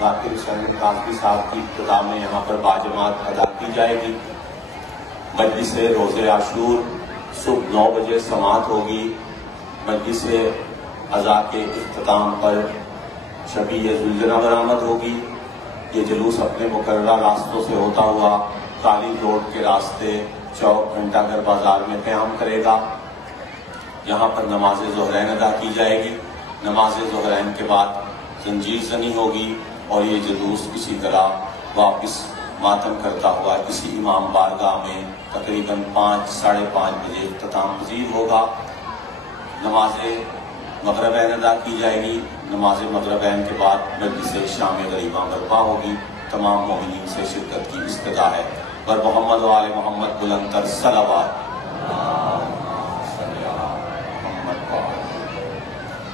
ذاکر حسین قاضی صاحب کی ابتدا میں یہاں پر باجماعت ادا کی جائے گی۔ مجلس روز عاشور صبح 9 بجے سماعت ہوگی۔ مجلس عزا کے اختتام پر شبیہ ذوالجناح برآمد ہوگی۔ یہ جلوس اپنے مقررہ راستوں سے ہوتا ہوا کالی روڈ کے راستے چوک گھنٹہ گھر بازار میں قیام کرے گا۔ یہاں پر نماز ظہرین ادا کی جائے گی۔ نماز ظہرین کے بعد زنجیر زنی ہوگی اور یہ جلوس اسی طرح واپس ماتم کرتا ہوا کسی امام بارگاہ میں تقریباً 5 ساڑھے 5 بجے اختتام پذیر ہوگا۔ نماز مغربین ادا کی جائے گی۔ نماز مغربین کے بعد مجلس شام غریباں برپا ہوگی۔ تمام مومنین سے شرکت کی استدعا ہے۔ بر محمد و آل محمد بلندتر صلوات۔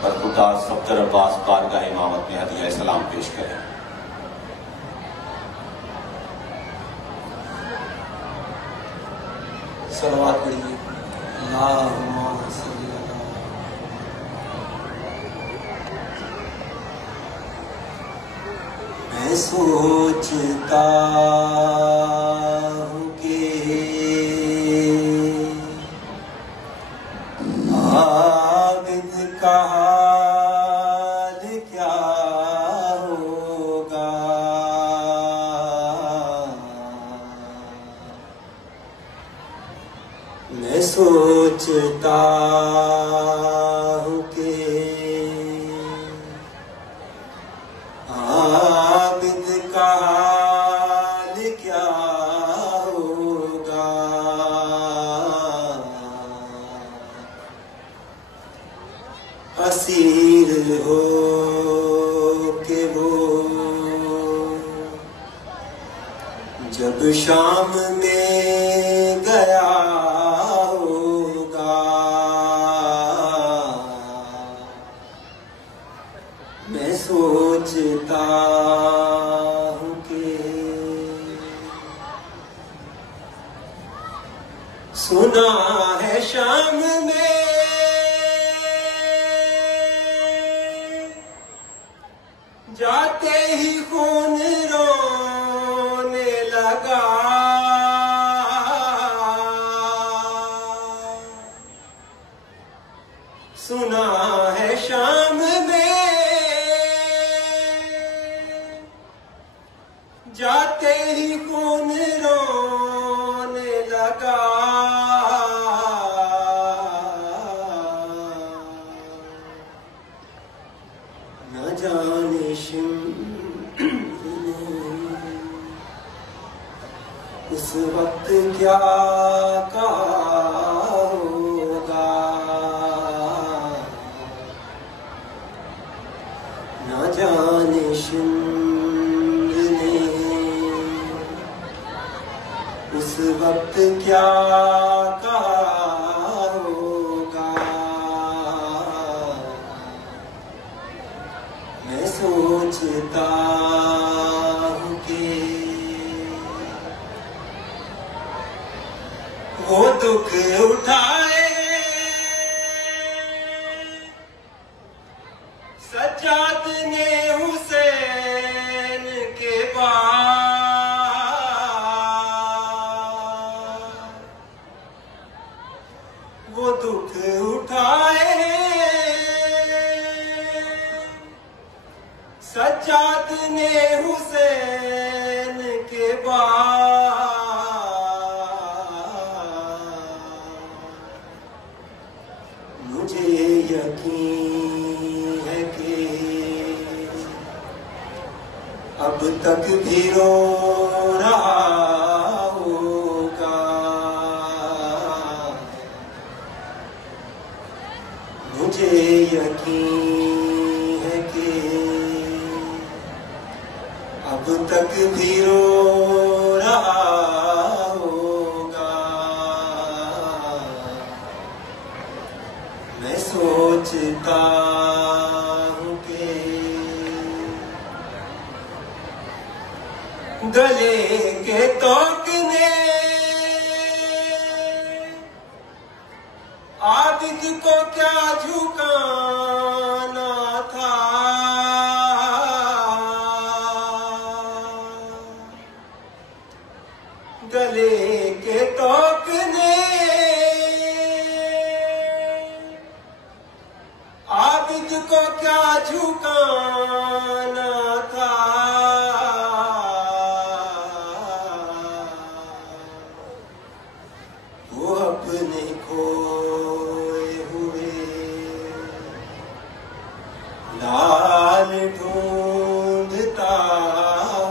برخودار صفدر عباس بارگاہ امامت میں ہدیہ سلام پیش کریں۔ صلوات پڑھیے۔ اللہم صلی اللہ۔ میں سوچتا ہوں کہ عابد کا حال کیا ہوگا، میں سوچتا ہوں کہ عابد کا حال کیا ہوگا، اسیر ہو کہ وہ جب شام میں گیا ہوگا، میں سوچتا ہوں کہ سنا ہے شام میں جاتے ہی خون رونے لگا، سنا ہے شام میں جاتے ہی خون رونے لگا، نہ جانے اس وقت کیا کہا ہوگا، نہ جانے نے اس وقت کیا کہا ہوگا، میں سوچتا ہوں کہ وہ دکھ اٹھائے سجاد نے حسین کے بعد، وہ دکھ اٹھائے سجاد نے حسین کے بعد، مجھے یقین ہے کہ اب تک بھی رو رہا ہوگا، مجھے یقین ہے کہ اب تک بھی رو رہا ہوگا، میں سوچتا ہوں کہ گلے کے توق نے عابد کو کیا جھکانا تھا، گلے کے توق نے عابد کو کیا جھکانا تھا، وہ اپنے کھوئے ہوئے لال ڈھونڈتا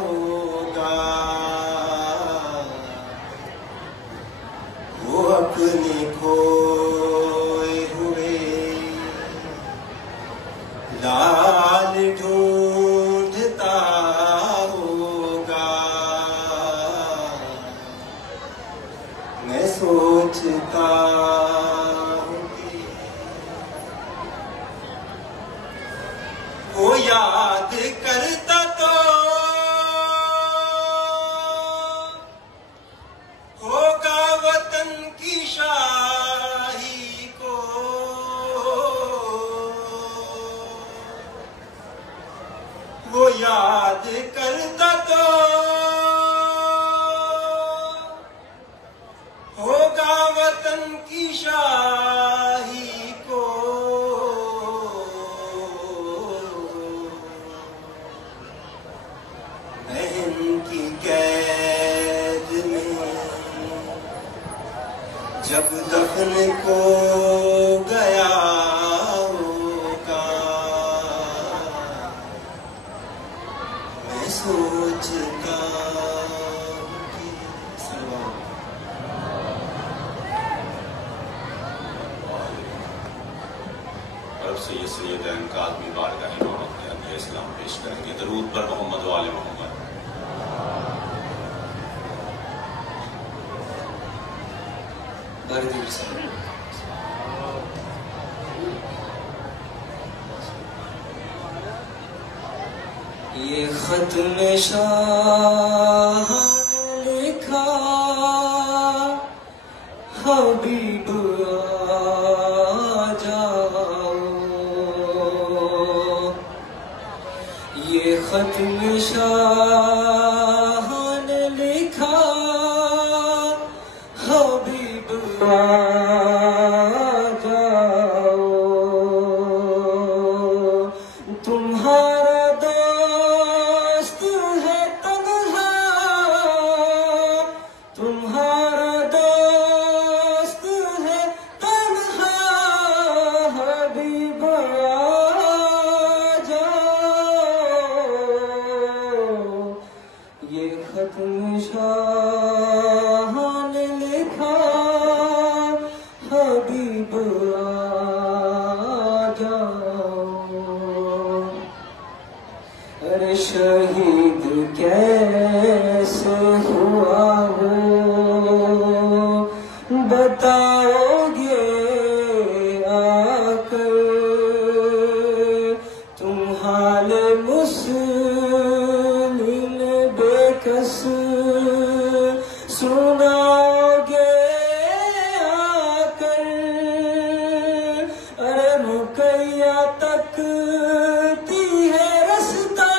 ہوگا، وہ اپنے کھوئے ہوئے لال ڈھونڈتا ہوگا۔ میں سوچتا ہوں کہ وہ یاد کرتا تو ہوگا وطن کی شاہی کو، وہ یاد کرتا تو ہوگا وطن کی شاہی کو، بہن کی قید میں جب دفن کو گیا ہوگا، میں سوچتا ہوں کہ عرب سے یہ سیدین کاظمی بارگاہ امامت میں عدیہ اسلام پیش کریں گے۔ درود پر محمد و آل محمد۔ یہ ختم شاہ نے لکھا حبیب آ جاؤ، یہ ختم شاہ نے لکھا حبیب آ جاؤ، تمہارا دوست ہے تنہا، تمہارا دوست ہے تنہا، حبیب آ جاؤ، یہ ختم شاہ نے لکھا حبیب آ جاؤ۔ ارے شہید کیسے ہوا ہو بتاؤ گے آ کر، تم حال مسلم بے کس سناؤ گے آ کر، ارے رقیہ تکتی ہے رستہ،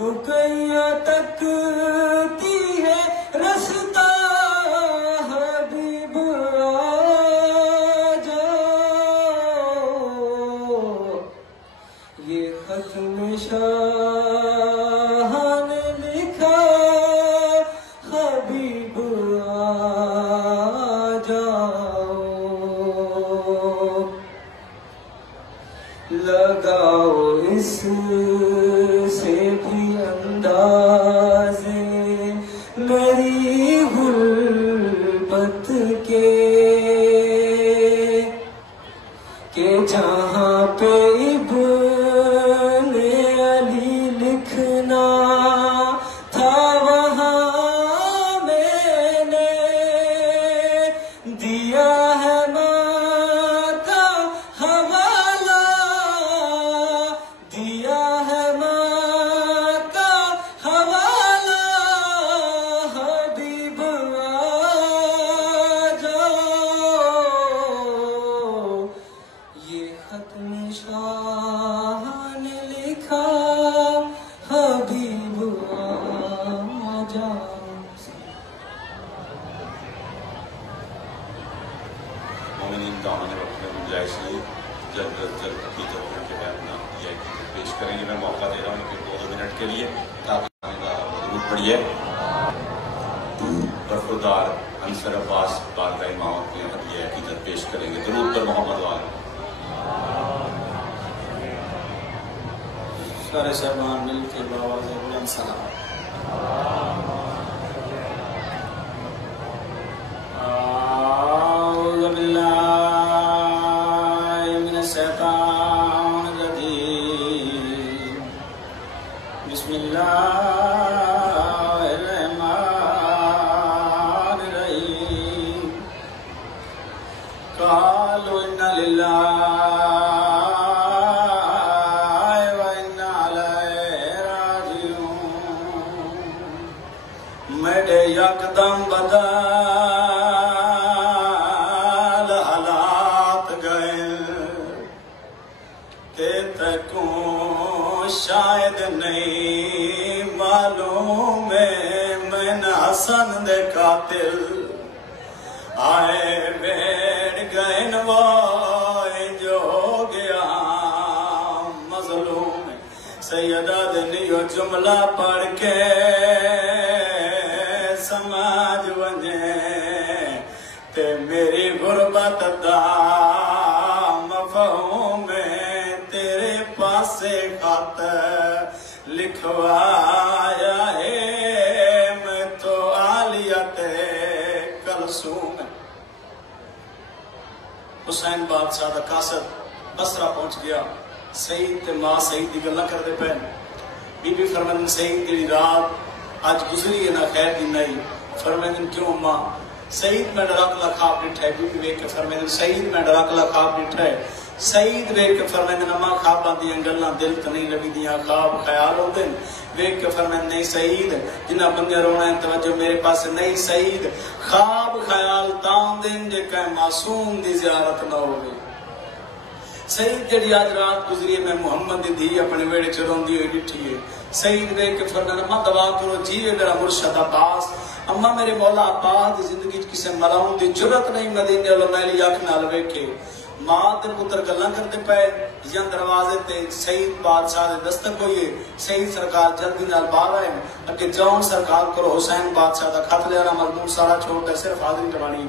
رقیہ تکتی ہے رستہ، حبیب آ جاؤ، یہ ختم شاہ نے لکھا حبیب آ جاؤ، لگاؤ اس سے بھی انداز میری غربت کے، کہ جہاں پہ ابن علی لکھنا تھا وہاں میں نے دیا ہے ماں کا حوالہ، دیا ہے ماں میں موقع دے رہا ہوں کہ 2 منٹ کے لیے تاکہ درود پڑھیے. برخوردار انصر عباس بارگاہ امامت میں ہدیہ عقیدت پیش کریں گے. درود پر محمد وآل. سارے صاحبان مل کے باواز بلند سلام. اعوذ باللہ من الشیطان الرجیم. بسم اللہ الرحمن الرحیم. قالوا ان للہ یکدم بدل حالات گئے تے تکوں شاید نہیں معلوم میں حسن دے قاتل آئے بیٹھ گئے وہ جو گیا مظلوم. سیدہ دنیو جملہ پڑھ کے سمجھ ونجے تے میری غربت دا مفہوم تیرے پاسے خط لکھوایا ہے میں تو عالیت کلثوم. حسین بادشاہ دا قاصد بصرہ پہنچ گیا. سعید تے ماں سعید دی گلاں کردے پے. بی بی فرماندن سعید دی رات آج گزری ہے نہ خیر دی نہیں. فرماندن کیوں ماں؟ سعید میں ڈراکلا خواب ڈٹھا ہے. بی بی ویک کے فرماندن سعید میں ڈراکلا خواب ڈٹھا ہے. سعید ویک کے فرماندن اماں خواباں دیاں گلاں دل تے نہیں لبی دیاں خواب خیال ہوندے. ویک کے فرماندن نہیں سعید جنہ بندے رونا ہے توجہ میرے پاس نہیں. سعید خواب خیال تاں دن جے کہیں معصوم دی زیارت نہ ہوگی. سعید جڑی آج رات گزری ہے میں محمد دی دھی اپنے ویڑے چلون دی ہوئی ڈٹھی ہے. سعید ویک کے فرماندن اماں دعا کرو جیوے میرا مرشد عباس. اماں میرے مولا عباس دی زندگی کسے ملاؤں دی جرت نہیں مدینے اللہ میلی آنکھ نال ویکھے. ماں تے پتر گلاں کرتے پے یا دروازے تے سعید بادشاہ دے دستک ہوئی. سعید سرکار جلدی نال باہر آئے اگے جون سرکار کرو حسین بادشاہ دا خط لینا مضمون سارا چھوڑ کر صرف حاضری کرانی.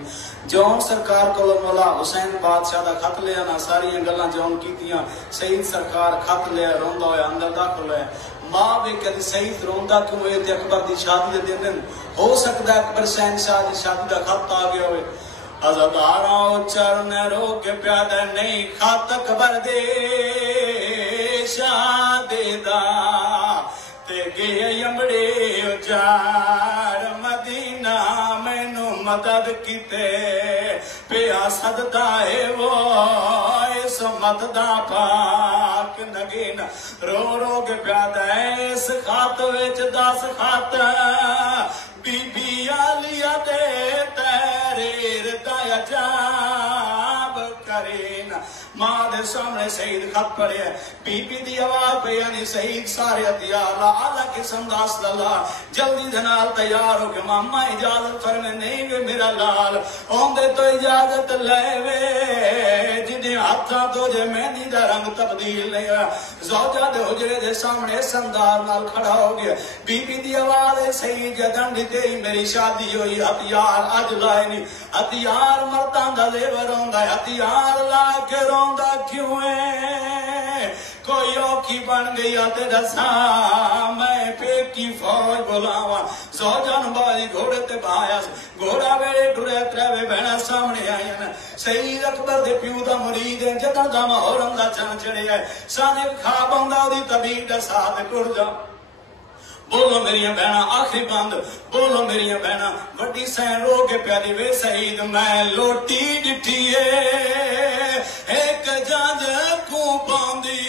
جون سرکار کو مولا حسین بادشاہ دا خط لینا ساری گلاں جون کیتیاں. سعید سرکار خط لیا روندا ہویا اندر داخل ہوئے. ماں بھی کدی سعید روندا کیوں ہوئے تے اکبر دی شادی دے دن ہو سکتا ہے اکبر شہن شاہ دی شادی دا خط آ گیا ہوئے. عزداراں چرن رو کے پیادہ نہیں خط اکبر دے شادی دا تے گئے یمڑے اجار مدینہ مینو مدد کیتے پیا صدقہ ہے وہ اس مددہ پاک نگین رو رو کے پیادہ اس خط وچ 10 خط بی بی آلیہ دے تحریر دا عجاب کرین. ماں دے سامنے سعید خط پڑھے ہے. بی بی دی آواز پہ یعنی سعید سارے اتیار اعلیٰ قسم دا صلی اللہ جلدی دنال تیار ہو کہ ماما اجازت فرمے نہیں وے میرا لال اوندے تو اجازت لے وے جنہیں ہاتھاں تو جے مہندی دا رنگ تبدیل نہیں ہوا. زوجہ دے حجرے دے سامنے سندار نال کھڑا ہو گیا. بی بی دی آواز ہے سعید جدن دی تیری میری شادی ہوئی ہتھیار اج لائے نہیں. ہتھیار مرداں دا زیور ہوندا ہے ہتھیار لا کے روندا کیوں ہے کوئی اوکھی بن گئی آتے دساں میں پیکی فوج بلاواں. زوجان بازی گھوڑے تے بایا گھوڑا ویڑے ٹرے ترے بہنا سامنے آئی ہیں. سعید اکبر دے پیو دا مرید ہے جدن دا ماحول دا چن چڑے ہے سانے خواب ہوندا دی طبیب دا ساتھ ٹر جا. بولو میری بہنا آخری بند بولو میری بہنا وڈی سین رو کے پیاری وے سعید میں لوٹی ڈٹھی ہے ایک جانج کو باندی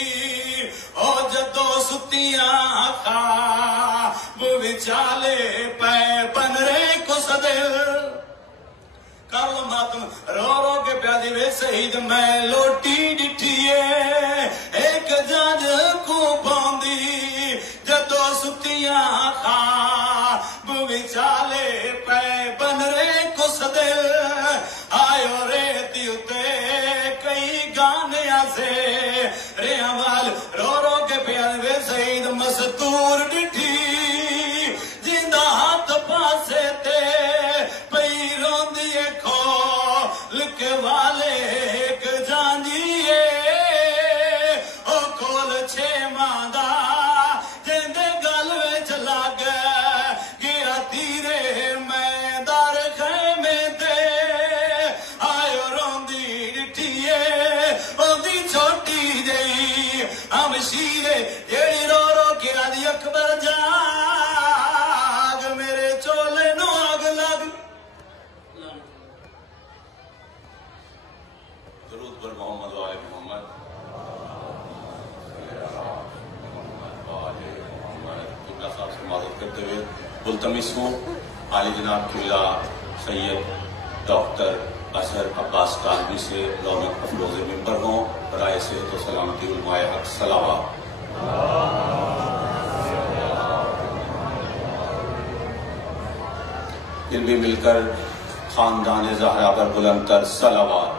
او جدو ستیاں خواب وچالے پے بن رے کس دل کر لو ماتم رو رو کے پیاری وے سعید میں لوٹی ڈٹھی ہے ایک جانج کو باندی جدو ستیاں خواب وچالے پے بن رے کس دل آئیو ریتی اتے کئی گانے سے ریاں وال رو رو کے پیارے وے دستور ڈٹھی جیندہ ہاتھ پاسے تے پئی روندیے کھول کے والے ایک جانجیے او کھول چھے ماندہ جیندے گل وچ لگ گیا تیرے میں دار خیمے تے آئیو روندی ڈٹھیے روندی چھوٹی جئی ہم شیرے جیڑی رو رو کے آدھی اکبر جاگ میرے چولے نو آگ لگ درود پر محمد و آل محمد قبلہ صاحب سے معذرت کرتے ہوئے ملتمس ہوں عالی جناب قبلہ سید ڈاکٹر اظہر عباس کالوی سے رونق افروز ممبر ہوں برائے صحت و سلامتی علماء حق صلوات دل بھی مل کر خاندان زہرا پر بلند تر صلوات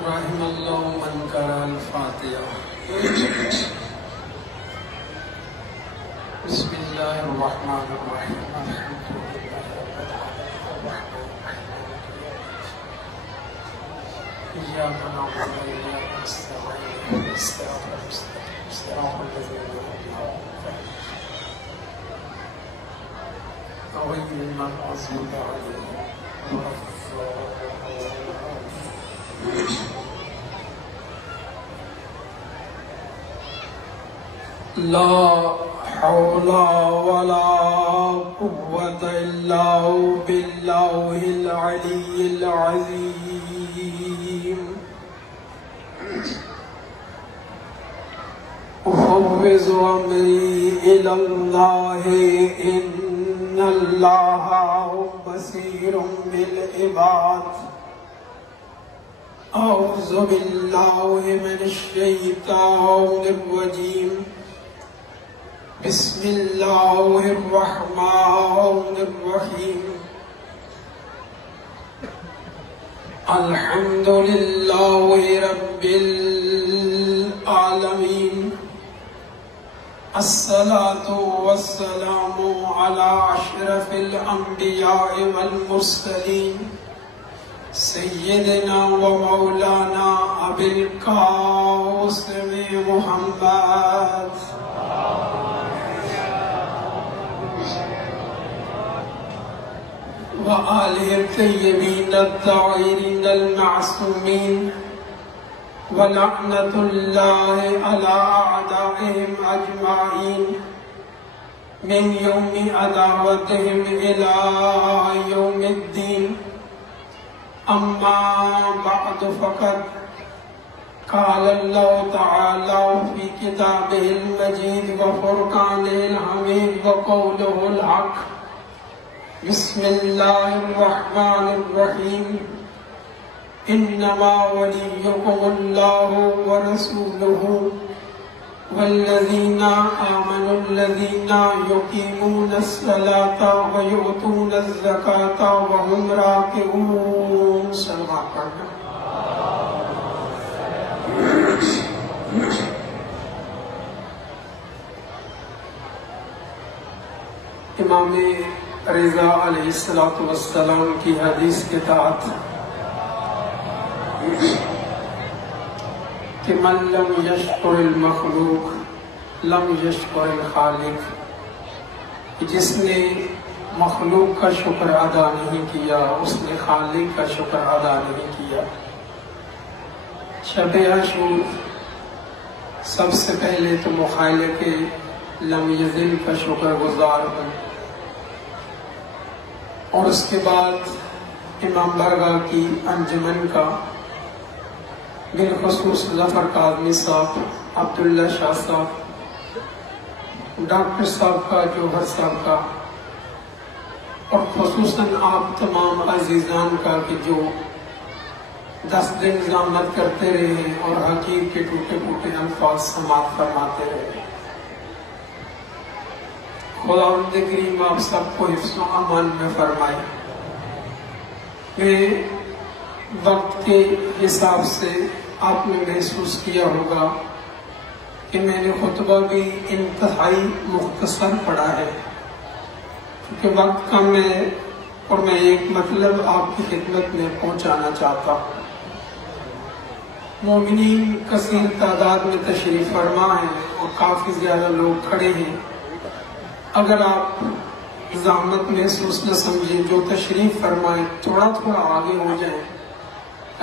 رحم اللہ من قرأ الفاتحہ بسم اللہ الرحمن الرحیم الحمد للہ رب العالمین ایاک نعبد و ایاک نستعین صراط المستقیم صراط الذین انعمت علیہم غیر المغضوب علیہم ولا الضالین لا حول ولا قوة إلا بالله العلي العظيم أفوض أمري إلى الله إن الله بصير بالعباد أعوذ بالله من الشيطان الرجيم بسم الله الرحمن الرحيم الحمد لله رب العالمين الصلاة والسلام على أشرف الأنبياء والمرسلين سيدنا ومولانا أبي القاسم محمد وآله الطيبين الطاهرين المعصومين ولعنة الله على أعدائهم أجمعين من يوم عداوتهم إلى يوم الدين أما بعد فقد قال الله تعالى في كتابه المجيد وفرقانه الحميد وقوله الحق بسم الله الرحمن الرحيم انما ولیکم اللہ ورسولہ والذین آمنوا الذین یقیمون الصلاة ویؤتون الزکاة وهم راکعون. سلام پڑھنا. امام رضا علیہ السلام کی حدیث کے تحت کہ من لم یشکر المخلوق لم یشکر الخالق، جس نے مخلوق کا شکر ادا نہیں کیا اس نے خالق کا شکر ادا نہیں کیا. شب عاشور سب سے پہلے تو مخالق لم یزل کا شکر گزار ہوں، اور اس کے بعد امام بارگاہ کی انجمن کا بالخصوص ظفر کاظمی صاحب، عبداللہ شاہ صاحب، ڈاکٹر صاحب کا، جوہر صاحب کا، اور خصوصاً آپ تمام عزیزان کا کہ جو 10 دن زحمت کرتے رہے اور حقیق کے ٹوٹے ٹوٹے الفاظ سماعت فرماتے رہے. خداوند کریم آپ سب کو حفظ و امان میں فرمائے. میں وقت کے حساب سے آپ نے محسوس کیا ہوگا کہ میں نے خطبہ بھی انتہائی مختصر پڑھا ہے کیونکہ وقت کم ہے اور میں ایک مطلب آپ کی خدمت میں پہنچانا چاہتا ہوں. مومنین کثیر تعداد میں تشریف فرما ہیں اور کافی زیادہ لوگ کھڑے ہیں. اگر آپ زحمت محسوس نہ سمجھیں، جو تشریف فرمائیں تھوڑا تھوڑا آگے ہو جائیں،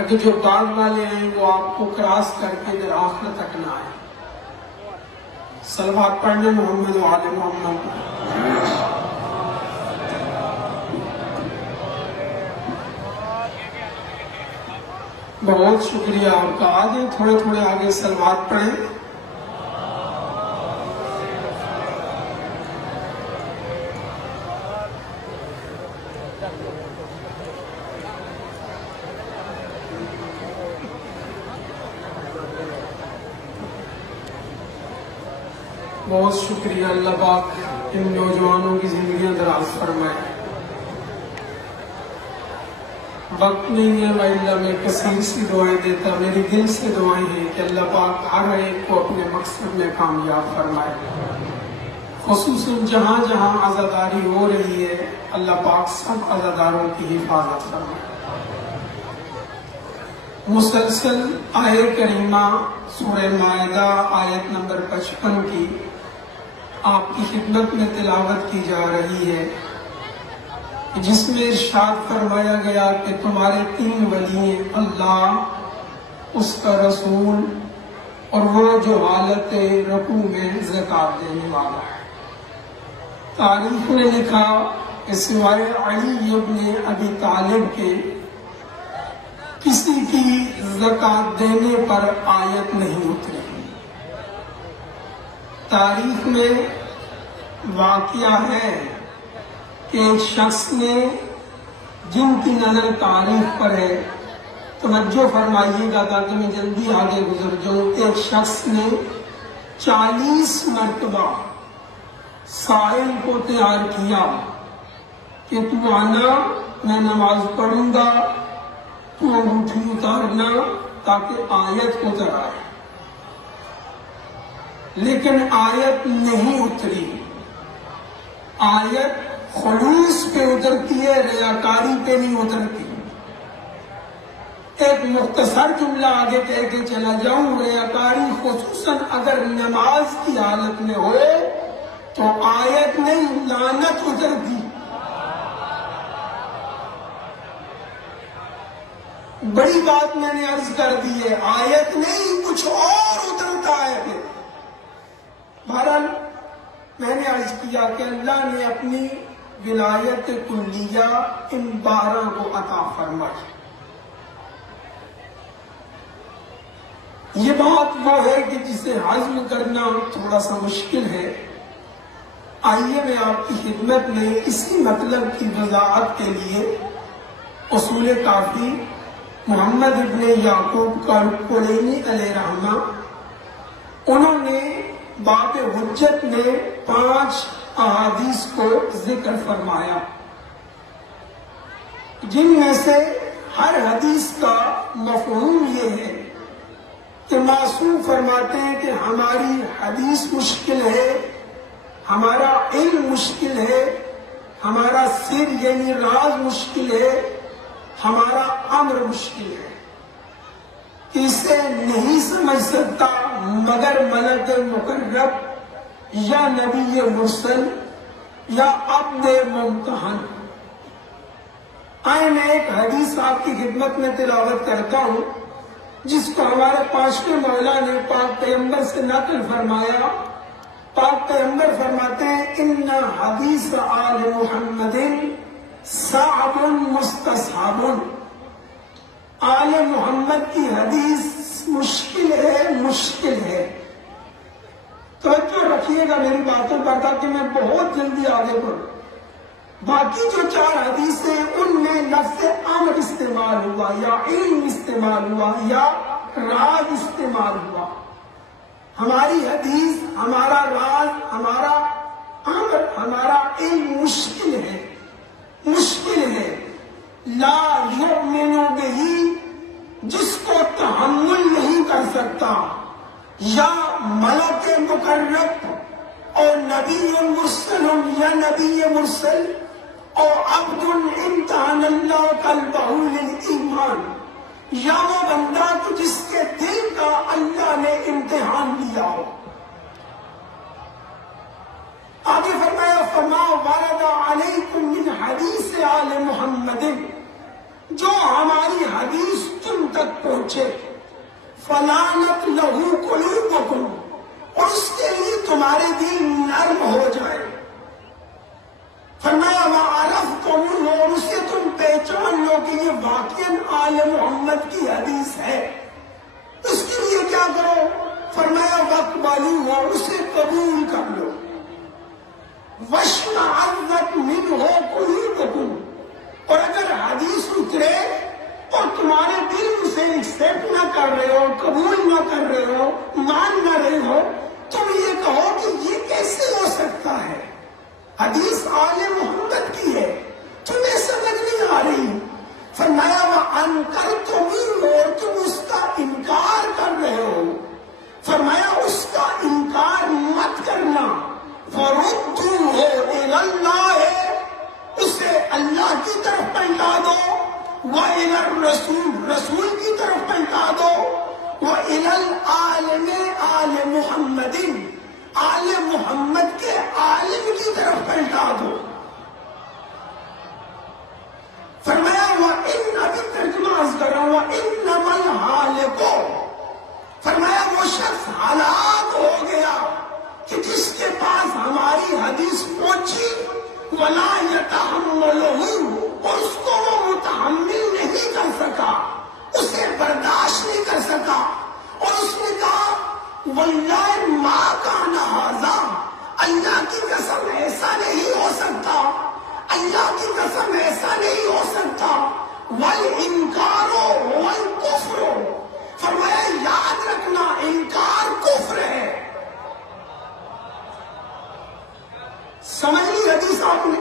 اگر جو بعد والے ہیں وہ آپ کو کراس کر کے ادھر آخر تک نہ آئیں. صلوات پڑھنے محمد و آل محمد. بہت شکریہ آپ کا. آگے تھوڑے تھوڑے آگے صلوات پڑھیں. بہت شکریہ. اللہ پاک ان نوجوانوں کی زندگیاں دراز فرمائے. وقت نہیں ہے اللہ میں کثیر سی دعائیں دیتا، میری دل سے دعائیں ہیں کہ اللہ پاک ہر ایک کو اپنے مقصد میں کامیاب فرمائے. خصوصاً جہاں جہاں عزاداری ہو رہی ہے اللہ پاک سب عزاداروں کی حفاظت فرمائے. مسلسل آیہ کریمہ سورہ مائدہ آیت نمبر 55 کی آپ کی خدمت میں تلاوت کی جا رہی ہے، جس میں ارشاد فرمایا گیا کہ تمہارے 3 ولی ہیں، اللہ، اس کا رسول اور وہ جو حالت رکوع میں زکوٰۃ دینے والا ہے. تاریخ نے لکھا کہ سوائے علی ابن ابی طالب کے کسی کی زکوٰۃ دینے پر آیت نہیں اتری. تاریخ میں واقعہ ہے کہ ایک شخص نے، جن کی نظر تاریخ پر ہے، توجہ فرمائیے گا تاکہ میں جلدی آگے گزر جاؤں. ایک شخص نے 40 مرتبہ سائل کو تیار کیا کہ تو آنا، میں نماز پڑھوں گا، تو انگوٹھی اتارنا تاکہ آیت اتر آئے. لیکن آیت نہیں اتری. آیت خلوص پہ اترتی ہے، ریاکاری پہ نہیں اترتی. ایک مختصر جملہ آگے کہہ کے چلا جاؤں، ریاکاری خصوصاً اگر نماز کی حالت میں ہوئے تو آیت نہیں لعنت اترتی. بڑی بات میں نے عرض کر دی ہے، آیت نہیں کچھ اور اترتا ہے. پھر بہرحال میں نے عرض کیا کہ اللہ نے اپنی ولایت کلیہ ان 12 کو عطا فرمائی. یہ بات وہ ہے کہ جسے ہضم کرنا تھوڑا سا مشکل ہے. آئیے میں آپ کی خدمت میں اسی مطلب کی وضاحت کے لیے اصول کافی محمد ابن یعقوب کلینی علیہ رحمہ، انہوں نے باب حجت میں 5 احادیث کو ذکر فرمایا، جن میں سے ہر حدیث کا مفہوم یہ ہے کہ معصوم فرماتے ہیں کہ ہماری حدیث مشکل ہے، ہمارا علم مشکل ہے، ہمارا سر یعنی راز مشکل ہے، ہمارا امر مشکل ہے، اسے نہیں سمجھ سکتا مگر ملک مقرب یا نبی مرسل یا عبد ممتحن۔ آئے میں ایک حدیث آپ کی خدمت میں تلاوت کرتا ہوں، جس کو ہمارے پانچویں مولا نے پاک پیغمبر سے نقل فرمایا۔ پاک پیغمبر فرماتے ہیں ان حدیث آل محمد صعب مستصعب، آل محمد کی حدیث مشکل ہے۔ توجہ رکھیے گا میری باتوں پر تاکہ میں بہت جلدی آگے بڑھوں۔ باقی جو 4 حدیثیں ان میں لفظ امر استعمال ہوا یا علم استعمال ہوا یا راز استعمال ہوا۔ ہماری حدیث، ہمارا راز، ہمارا امر، ہمارا علم مشکل ہے۔ لا یؤمن بہ، جس کو تحمل نہیں کر سکتا، یا ملک مقرب اور نبی مرسل یا نبی مرسل اور عبد امتحن اللہ قلبہ للایمان، یا وہ بندہ تو جس کے دل کا اللہ نے امتحان لیا ہو۔ آگے فرمایا فما ورد علیکم من حدیث آل محمد، جو ہماری حدیث تم تک پہنچے، فلانت لہو قلوبکم، اور اس کے لیے تمہارے دل نرم ہو جائے۔ فرمایا وعرفتم، اور اسے تم پہچان لو کہ یہ واقعاً آل محمد کی حدیث ہے، اس کے لیے کیا کرو؟ فرمایا وقبلوہ، اور اسے قبول کر لو۔ واشمئزت منہ قلوبکم، اور اگر حدیث اترے اور تمہارے دل اسے ایکسپٹ نہ کر رہے ہو، قبول نہ کر رہے ہو، مان نہ رہے ہو، تم یہ کہو کہ یہ کیسے ہو سکتا ہے، حدیث آل محمد کی ہے، تمہیں سمجھ نہیں آ رہی۔ فرمایا وَأَنْكَرْتُمُوهُ، اور تم اس کا انکار کر رہے ہو۔ فرمایا اس کا انکار مت کرنا۔ فَرُدُّوهُ إِلَى اللَّهِ، اسے اللہ کی طرف پلٹا دو، وَإِلَى الرَّسُولِ، رسول کی طرف پلٹا دو، وَإِلَى الْعَالِمِ آلِ مُحَمَّدٍ، آل محمد کے عالم کی طرف پلٹا دو۔ فرمایا وَإِنَّ، ابھی ترجمہ عرض کر رہا ہوں، وَإِنَّمَا الْحَالِقُ، فرمایا وہ شخص ہلاک ہو گیا کہ جس کے پاس ہماری حدیث پہنچی، وَلَا يَتَحَمَّلُهُ، اور اس کو وہ متحمل نہیں کر سکا، اسے برداشت نہیں کر سکا، اور اس نے کہا وَاللَّهِ مَا كَانَ هَذَا، اللہ کی قسم ایسا نہیں ہو سکتا، اللہ کی قسم ایسا نہیں ہو سکتا۔ وَالْإِنْكَارُ وَالْكُفْرُ، فرمایا یاد رکھنا انکار کفر ہے۔ سمجھ لی حدیث آپ نے؟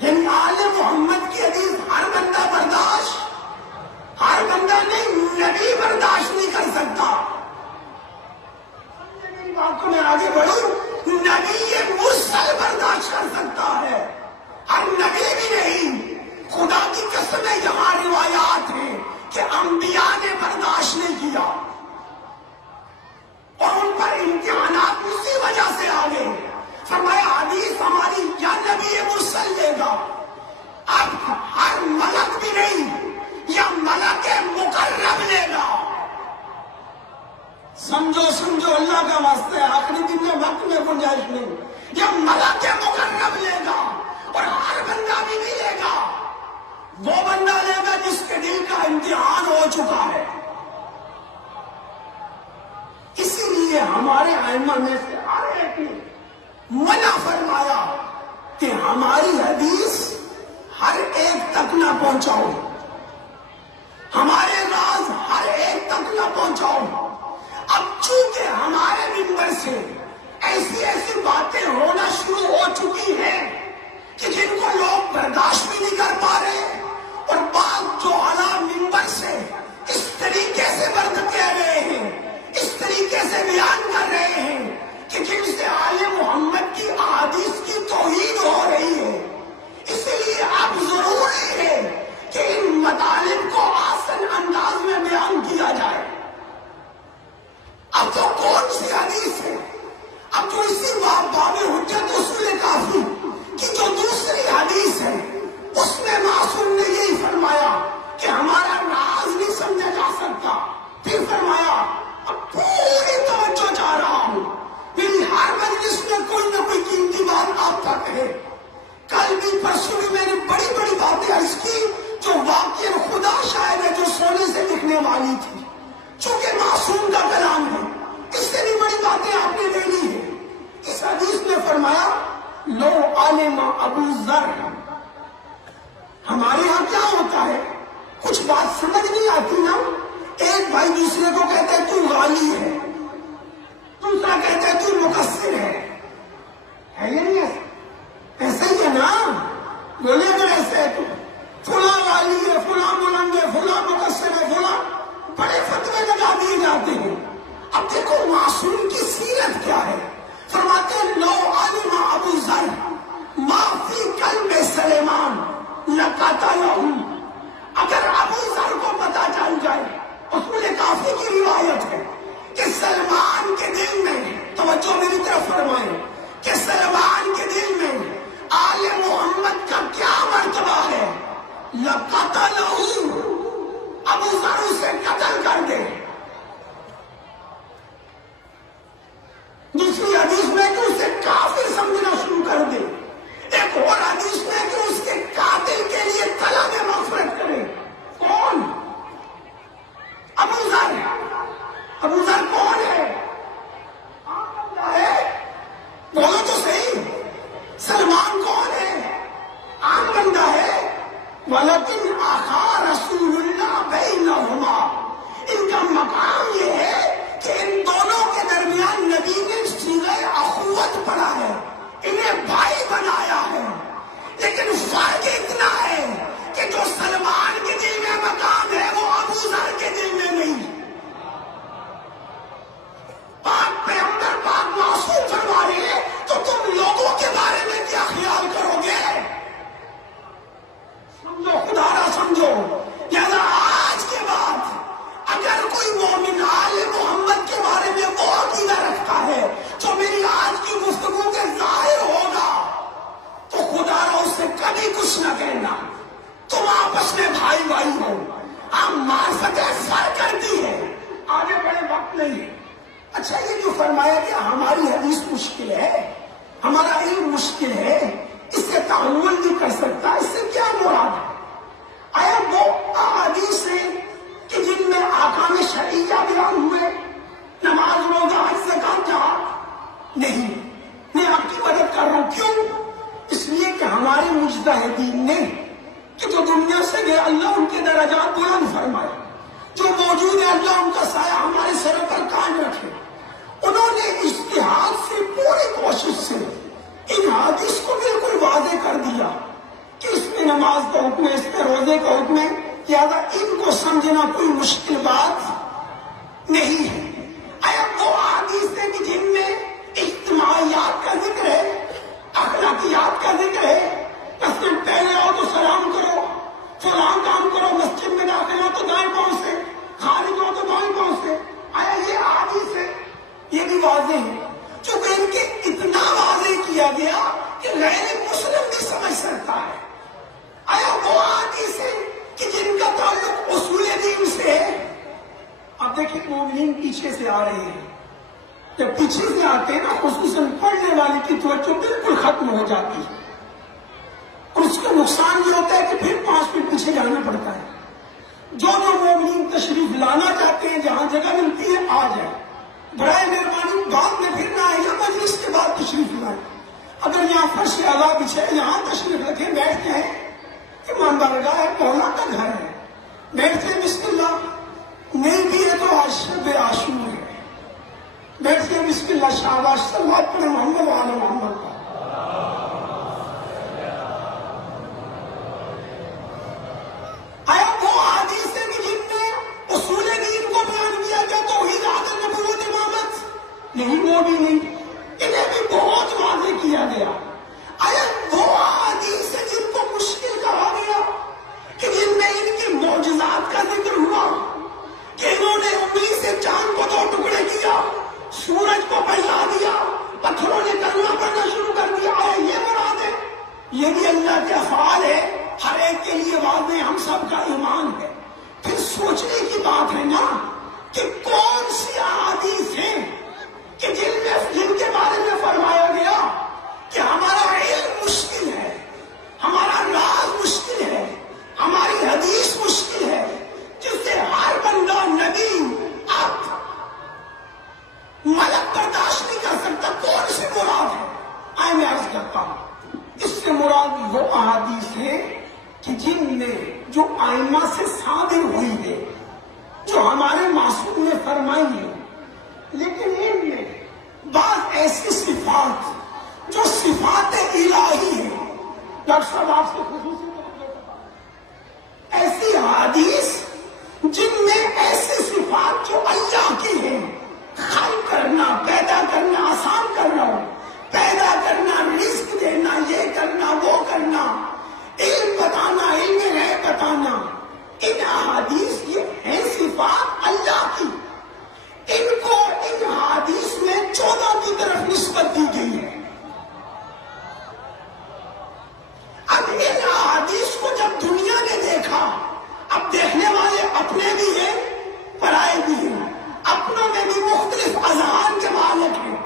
یعنی آل محمد کی حدیث ہر بندہ برداشت، ہر بندہ نہیں، نبی برداشت نہیں کر سکتا۔ میری بات کو میں آگے بڑھوں، نبی مرسل برداشت کر سکتا ہے، ہر نبی بھی نہیں۔ خدا کی قسم ہے یہاں روایات ہیں کہ انبیاء نے برداشت نہیں کیا اور ان پر امتحانات اسی وجہ سے آ گئے۔ فرمایا حدیث ہماری یا نبی مرسل لے گا، اب ہر ملک بھی نہیں، یا ملک مقرب لے گا۔ سمجھو اللہ کا واسطہ ہے، آخری دن میں وقت میں گنجائش نہیں، یا ملک مقرب لے گا، اور ہر بندہ بھی نہیں لے گا، وہ بندہ لے گا جس کے دل کا امتحان ہو چکا ہے۔ اسی لیے ہمارے ائمہ میں سے ہر ایک نے منع فرمایا کہ ہماری حدیث ہر ایک تک نہ پہنچاؤ، ہمارے راز ہر ایک تک نہ پہنچاؤ۔ اب چونکہ ہمارے منبر سے ایسی ایسی باتیں ہونا شروع ہو چکی ہیں کہ جن کو لوگ برداشت بھی نہیں کر پا رہے، اور بعض جو اعلیٰ منبر سے اس طریقے سے برد کہہ رہے ہیں، اس طریقے سے بیان کر رہے ہیں کہ جن سے آل محمد کی احادیث کی توہین ہو رہی ہے۔ اس لیے اب ضروری ہے کہ ان مطالب کو آسان انداز میں بیان کیا جائے۔ اب تو کون سی حدیث ہے؟ اب تو اسی باب حجت اصول کافی کی جو دوسری حدیث ہے، اس میں معصوم نے یہی فرمایا کہ ہمارا راز نہیں سمجھا جا سکتا۔ پھر فرمایا اب پوری توجہ چاہ رہا ہوں، میری ہر مجلس میں کوئی نہ کوئی قیمتی بات آپ تک ہے۔ کل بھی پرسوں بھی میں نے بڑی بڑی باتیں عرض کی جو واقعی خدا شاید ہے جو سونے سے لکھنے والی تھی، چونکہ معصوم کا کلام ہے، اس سے بھی بڑی باتیں آپ نے لے لی ہے۔ اس حدیث میں فرمایا لو عالم ابو ذر، ہمارے ہاں کیا ہوتا ہے، کچھ بات سمجھ نہیں آتی نا، ایک بھائی دوسرے کو کہتا ہے تو غالی ہے، دوسرا کہتا ہے تو مقصر ہے یا نہیں ایسا ہی ہے نا؟ بولے اگر ایسے ہے تو فلاں غالی ہے، فلاں بلند ہے، فلاں مقصر ہے، فلاں بڑے فتوے لگا دیے جاتے ہیں۔ اب دیکھو معصوم کی سیرت کیا ہے، فرماتے ہیں لو علم ابو ذر ما فی قلب سلیمان لقتلہ، اگر ابو ذر کو پتا چل جائے، اصول کافی کی روایت ہے کہ سلمان کے دل میں، توجہ میری طرف فرمائیں، کہ سلمان کے دل میں آل محمد کا کیا مرتبہ ہے، لقتلہ، ابو ذر اسے قتل کر دے۔ دوسری حدیث میں کہ اسے کافر سمجھنا شروع کر دے، ایک اور حدیث میں کہ اس کے قاتل کے لیے طلب مغفرت کرے۔ کون؟ ابو ذر۔ ابو ذر کون ہے؟ بولو تو صحیح، سلمان کون ہے؟ عام بندہ ہے، ولیکن آخا رسول اللہ بینہما، ان کا مقام یہ ہے کہ ان دونوں کے درمیان نبی نے صیغہ اخوت پڑھا ہے، انہیں بھائی بنایا ہے، لیکن فرق اتنا ہے کہ جو سلمان کے دل میں مقام ہے وہ ابو ذر کے دل میں نہیں۔ پاک پیغمبر پاک معصوم فرما رہے ہیں تو تم لوگوں کے بارے میں کیا خیال کرو گے؟ سمجھو خدا را سمجھو، لہذا آج کے بعد اگر کوئی مومن آل محمد کے بارے میں وہ عقیدہ رکھتا ہے جو میری آج کی گفتگو کے ظاہر ہوگا تو خدا را اس سے کبھی کچھ نہ کہنا، تم آپس میں بھائی بھائی ہو، ہم معرفتیں فرق کرتی ہے، آگے بڑے وقت نہیں۔ اچھا یہ جو فرمایا کہ ہماری حدیث مشکل ہے، ہمارا علم مشکل ہے، اس سے تعامل نہیں کر سکتا، اس سے کیا مراد ہے؟ آیا وہ احادیث ہیں کہ جن میں احکام شرعیہ بیان ہوئے، نماز روزہ حج زکات جہاد؟ نہیں، میں آپ کی مدد کر رہا ہوں۔ کیوں؟ اس لیے کہ ہمارے مجتہدین نے کہ جو دنیا سے گئے اللہ ان کے درجات بلند فرمائے، جو موجود ہے اللہ ان کا سایہ ہمارے سروں پر قائم رکھے، انہوں نے اجتہاد سے پوری کوشش سے ان حدیث کو بالکل واضح کر دیا کہ اس میں نماز کا حکم ہے، اس میں روزے کا حکم ہے، لہٰذا ان کو سمجھنا کوئی مشکل بات نہیں ہے۔ آیا وہ حدیث ہے کہ جن میں اجتماعیات کا ذکر ہے، اخلاقیات کا ذکر ہے، مثلاً پہلے آؤ تو سلام کرو، فلاں کام کرو، مسجد میں داخل ہو تو دائیں پاؤں سے، خارج ہو تو بائیں پاؤں سے، آیا یہ حدیث ہے؟ یہ بھی واضح ہے، چونکہ ان کے اتنا واضح کیا گیا کہ غیر مسلم بھی سمجھ سکتا ہے۔ آیا وہ حدیث ہے کہ جن کا تعلق اصول دین سے ہے؟ اب دیکھیں مومنین پیچھے سے آ رہے ہیں، جب پیچھے سے آتے ہیں نا خصوصاً پڑھنے والے کی توجہ بالکل ختم ہو جاتی ہے، اور اس کا نقصان یہ ہوتا ہے کہ پھر 5 منٹ پیچھے جانا پڑتا ہے۔ جو مومنین تشریف لانا چاہتے ہیں جہاں جگہ ملتی ہے آ جائیں، برائے مہربانی بعد میں پھر نہ آئے یا مجلس کے بعد تشریف لائیں۔ اگر یہاں فرش اعلیٰ بچھے یہاں تشریف رکھیں بیٹھتے ہیں، امام بارگاہ ہے، مولا کا گھر ہے، بیٹھے بسم اللہ، نہیں بھی ہے تو آج شب عاشور ہے، بیٹھے بسم اللہ، شاباش، صلوات پڑھیں محمد وعلی محمد کا۔ آیا وہ حدیث ہے کہ جن میں اصول دین کو بیان کیا گیا، توحید، عدل، نبوت، امامت؟ نہیں، وہ بھی نہیں، انہیں بھی بہت واضح کیا گیا۔ آیا وہ حدیث ہے جن کو مشکل کہا گیا کہ جن میں ان کے معجزات کا ذکر ہوا کہ انہوں نے انگلی سے چاند کو 2 ٹکڑے کیا، سورج کو پھیلا دیا، پتھروں نے کلمہ پڑھنا شروع کر دیا؟ آیا یہ مراد ہے؟ یہ بھی اللہ کے افعال ہے، ہر ایک کے لیے واضح، ہم سب کا ایمان ہے۔ پھر سوچنے کی بات ہے نا کہ کون سی احادیث ہیں کہ جن کے بارے میں فرمایا گیا کہ ہمارا علم مشکل ہے، ہمارا راز مشکل ہے، ہماری حدیث مشکل ہے، جس سے ہر بندہ نبی اب ملک برداشت نہیں کر سکتا۔ کون سی مراد ہے؟ آئے میں عرض کرتا ہوں، اس سے مراد وہ احادیث ہے کہ جن میں جو ائمہ سے صادر ہوئی ہے، جو ہمارے معصوم نے فرمائی ہے، لیکن ان میں بعض ایسی صفات جو صفات الہی ہیں، ڈاکٹر صاحب آپ سے خصوصی ایسی حدیث جن میں ایسی صفات جو اللہ کی ہیں، خلق کرنا، پیدا کرنا، آسان کرنا، پیدا کرنا، رزق دینا، یہ کرنا، وہ کرنا، علم بتانا، علم غیب بتانا، ان احادیث یہ ہیں صفات اللہ کی۔ ان کو ان حدیث میں 14 کی طرف نسبت دی گئی ہے۔ اب ان احادیث کو جب دنیا نے دیکھا، اب دیکھنے والے اپنے بھی ہیں، پرائے بھی ہیں، اپنوں میں بھی مختلف اذہان کے مالک ہیں۔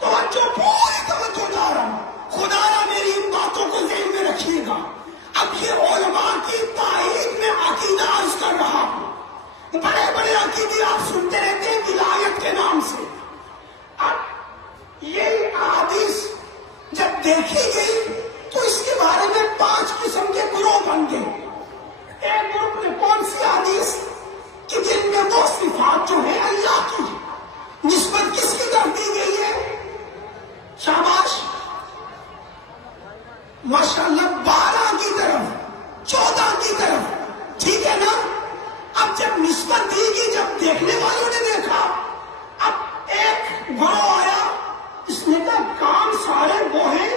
توجہ، پوری توجہ دار ہوں، خدا را میری ان باتوں کو ذہن میں رکھیے گا۔ اب یہ علماء کی تائید میں عقیدہ عرض کر رہا ہوں۔ بڑے بڑے عقیدے آپ سنتے رہتے ہیں ولایت کے نام سے۔ اب یہ احادیث جب دیکھی گئی تو اس کے بارے میں 5 قسم کے گروہ بن گئے۔ ایک گروپ نے کون سی حدیث کہ جن میں وہ صفات جو ہے اللہ کی نسبت کس کی طرف دی گئی ہے؟ شاباش، ماشاءاللہ، 12 کی طرف، 14 کی طرف، ٹھیک ہے نا؟ اب جب نسبت دی گئی، جب دیکھنے والوں نے دیکھا، اب ایک گروہ آیا، اس نے کہا کام سارے وہ ہیں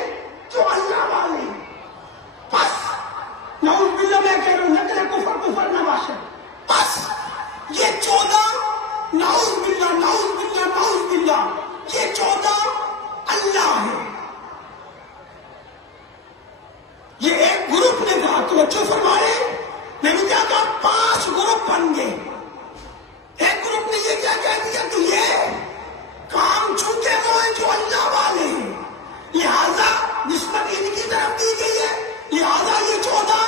جو اللہ والے ہیں، بس نعوذ باللہ، میں کہہ رہا ہوں، نہ کرے کفر نہ باشد، بس یہ 14 نعوذ باللہ، نعوذ باللہ، نعوذ باللہ، یہ 14 اللہ ہے۔ یہ ایک گروپ نے کہا، توجہ فرمائے، میں نے کیا کہا، 5 گروپ بن گئے۔ ایک گروپ نے یہ کیا کہہ دیا کہ یہ کام چونکہ وہ ہیں جو اللہ والے ہیں، لہذا نسبت ان کی طرف دی گئی ہے، لہذا یہ 14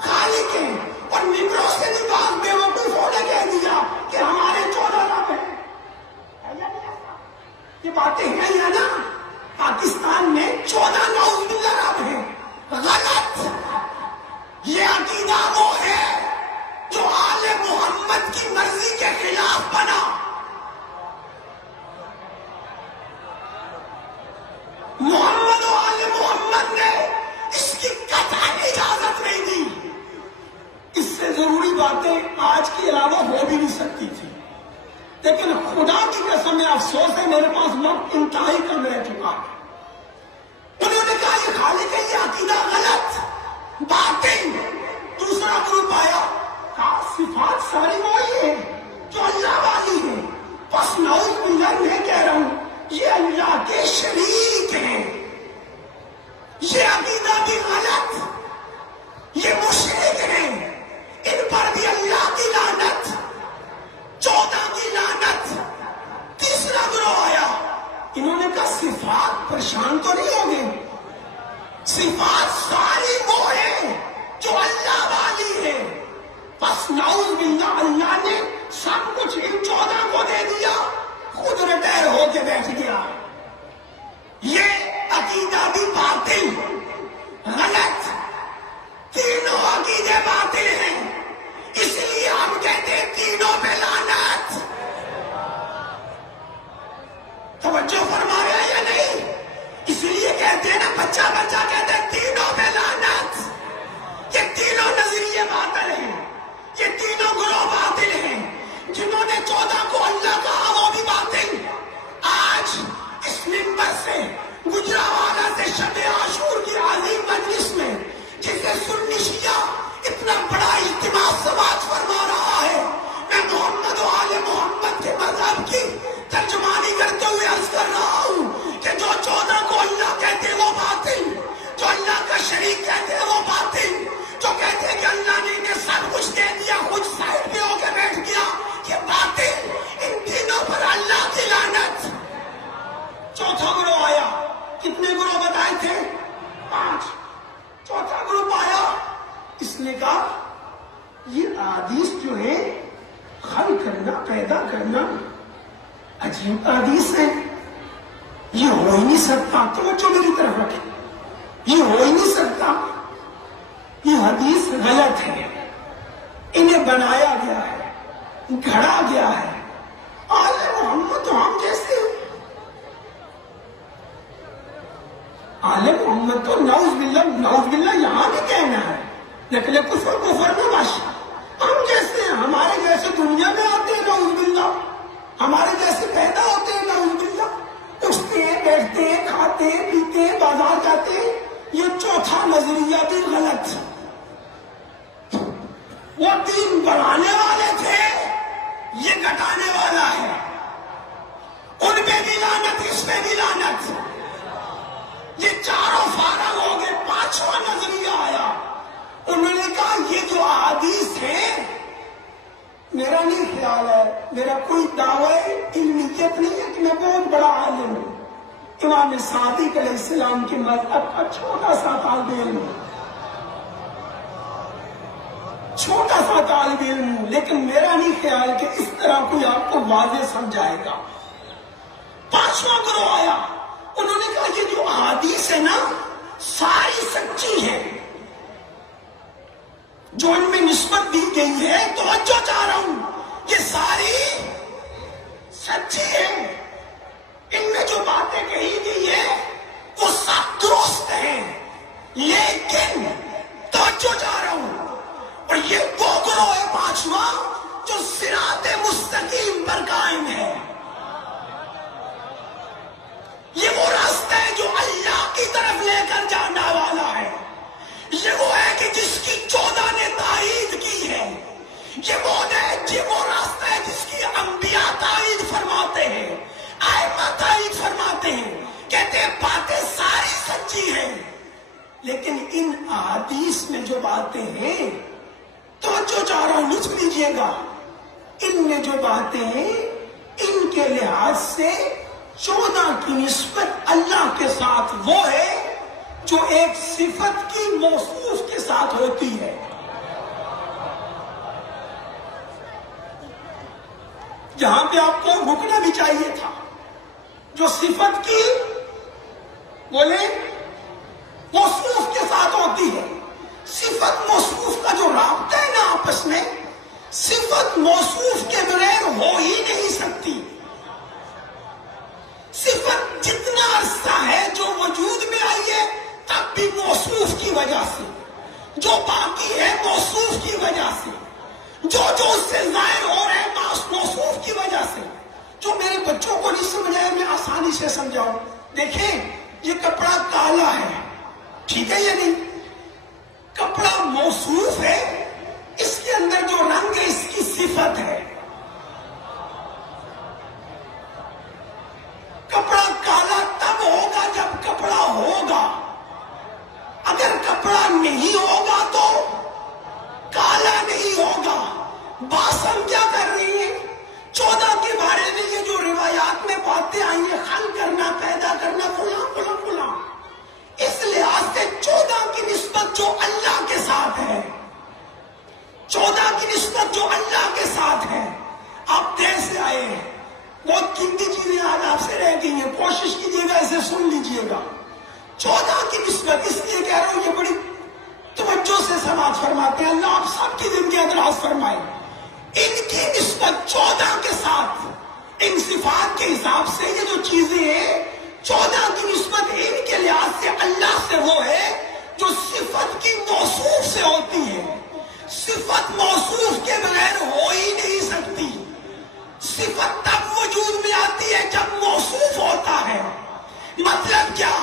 خالق ہیں۔ اور ممبروں سے بھی بعض بیوقوفوں نے کہہ دیا کہ ہمارے 14 رب ہیں۔ یہ باتیں ہیں یا نا؟ پاکستان میں 14 نعوذ باللہ رب ہیں۔ غلط، یہ عقیدہ وہ ہے جو آل محمد کی مرضی کے خلاف بنا۔ محمد و آل محمد نے اس کی قطعی اجازت نہیں دی۔ اس سے ضروری باتیں آج کے علاوہ ہو بھی نہیں سکتی تھی، لیکن خدا کی قسم میں افسوس ہے، میرے پاس وقت انتہائی کم رہ چکا ہے۔ انہوں نے کہا یہ خالق ہے، یہ عقیدہ غلط، باطل۔ دوسرا گروپ آیا، کہا صفات ساری وہی ہے جو اللہ والی ہے، بس نعوذ باللہ، میں کہہ رہا ہوں یہ اللہ کے شریک ہیں۔ یہ عقیدہ بھی غلط، یہ مشرک ہیں، ان پر بھی اللہ کی لعنت، 14 کی لعنت۔ تیسرا گروہ آیا، انہوں نے کہا صفات پریشان تو نہیں ہو گئے، صفات ساری وہ ہیں جو اللہ والی ہے، بس نعوذ باللہ اللہ نے سب کچھ ان 14 کو دے دیا، خود ریٹائر ہو کے بیٹھ گیا۔ یہ عقیدہ بھی باطل، غلط، تینوں عقیدے باطل ہیں۔ اس کی ترجمانی کرتے ہوئے عرض کر رہا ہوں کہ جو 14 کو اللہ کہتے ہیں وہ باطل، جو اللہ کا شریک کہتے ہیں وہ باطل، جو کہتے ہیں کہ اللہ نے انہیں سب کچھ دے دیا خود سائڈ میں ہو کے بیٹھ گیا، یہ باطل، ان تینوں پر اللہ کی لعنت۔ چوتھا گروہ آیا، کتنے گروہ بتائے تھے؟ 5۔ چوتھا گروہ آیا، اس نے کہا یہ احادیث جو ہے خلق کرنا، پیدا کرنا، عجیب حدیث ہے، یہ ہو ہی نہیں سکتا۔ توجہ میری طرف رکھیں، یہ ہو ہی نہیں سکتا، یہ حدیث غلط ہے، انہیں بنایا گیا ہے، گھڑا گیا ہے۔ آل محمد تو ہم جیسے ہیں، آل محمد تو نعوذ باللہ یہاں بھی کہنا ہے، نقل کفر نباشا، ہم جیسے ہیں، ہمارے جیسے دنیا میں آتے ہیں نعوذ باللہ، ہمارے جیسے پیدا ہوتے ہیں نعوذ باللہ، اٹھتے ہیں، بیٹھتے ہیں، کھاتے ہیں، پیتے ہیں، بازار جاتے ہیں۔ یہ چوتھا نظریہ بھی غلط۔ وہ دین بڑھانے والے تھے، یہ گھٹانے والا ہے، ان پہ بھی لعنت، اس پہ بھی لعنت۔ یہ چاروں فارغ ہو گئے، 5واں نظریہ آیا، انہوں نے کہا یہ جو احادیث ہیں، میرا نہیں خیال ہے، میرا کوئی دعوی علمیت نہیں ہے کہ میں بہت بڑا عالم ہوں، امام صادق علیہ السلام کے مذہب کا چھوٹا سا طالب علم ہوں، چھوٹا سا طالب علم ہوں، لیکن میرا نہیں خیال کہ اس طرح کوئی آپ کو واضح سمجھائے گا۔ 5واں گروہ آیا، انہوں نے کہا یہ جو احادیث ہے نا ساری سچی ہے، جو ان میں نسبت دی گئی ہے، توجہ چاہ رہا ہوں، یہ ساری سچی ہے، ان میں جو باتیں کہی گئی ہے وہ سب درست ہیں، لیکن توجہ چاہ رہا ہوں، اور یہ وہ گروہ ہے 5واں جو صراط مستقیم پر قائم ہے۔ یہ وہ راستہ ہے جو اللہ کی طرف لے کر جانے والا ہے، یہ وہ ہے کہ جس کی 14 نے تائید کی ہے، یہ وہ راستہ ہے جس کی انبیاء تائید فرماتے ہیں، ائمہ تائید فرماتے ہیں، کہتے ہیں باتیں ساری سچی ہیں، لیکن ان احادیث میں جو باتیں ہیں، توجہ چاہ رہا ہوں، لطف لیجیے گا، ان میں جو باتیں ہیں ان کے لحاظ سے 14 کی نسبت اللہ کے ساتھ وہ ہے جو ایک صفت کی موصوف کے ساتھ ہوتی ہے۔ جہاں پہ آپ کو رکنا بھی چاہیے تھا، جو صفت کی بولے موصوف کے ساتھ ہوتی ہے۔ صفت موصوف کا جو رابطہ ہے نا آپس میں، صفت موصوف کے بغیر ہو ہی نہیں سکتی۔ صفت جتنا عرصہ ہے جو وجود میں آئی ہے تب بھی موصوف کی وجہ سے، جو باقی ہے موصوف کی وجہ سے، جو اس سے ظاہر ہو رہے ہیں موصوف کی وجہ سے۔ جو میرے بچوں کو نہیں سمجھ آیا میں آسانی سے سمجھاؤں، دیکھیں یہ کپڑا کالا ہے، ٹھیک ہے یا نہیں؟ کپڑا موصوف ہے، اس کے اندر جو رنگ ہے اس کی صفت ہے۔ کپڑا کالا تب ہوگا جب کپڑا ہوگا، اگر کپڑا نہیں ہوگا تو کالا نہیں ہوگا۔ باسم کیا کر رہی ہے؟ 14 کے بارے میں یہ جو روایات میں باتیں آئی ہیں، خلق کرنا، پیدا کرنا، فلاں فلاں فلاں، اس لحاظ سے 14 کی نسبت جو اللہ کے ساتھ ہے، 14 کی نسبت جو اللہ کے ساتھ ہے، آپ دیر سے آئے ہیں، بہت قیمتی چیزیں آج آپ سے رہ گئی ہیں، کوشش کیجیے گا اسے سن لیجیے گا۔ 14 کی نسبت اس لیے کہہ رہا ہوں، یہ بڑی توجہ سے سماعت فرماتے ہیں، اللہ آپ سب کی زندگی دراز فرمائے۔ ان کی نسبت 14 کے ساتھ، ان صفات کے حساب سے یہ جو چیزیں ہیں، 14 کی نسبت ان کے لحاظ سے اللہ سے وہ ہے جو صفت کی موصوف سے ہوتی ہے۔ صفت موصوف کے بغیر ہو ہی نہیں سکتی۔ صفت تب وجود میں آتی ہے جب موصوف ہوتا ہے۔ مطلب کیا؟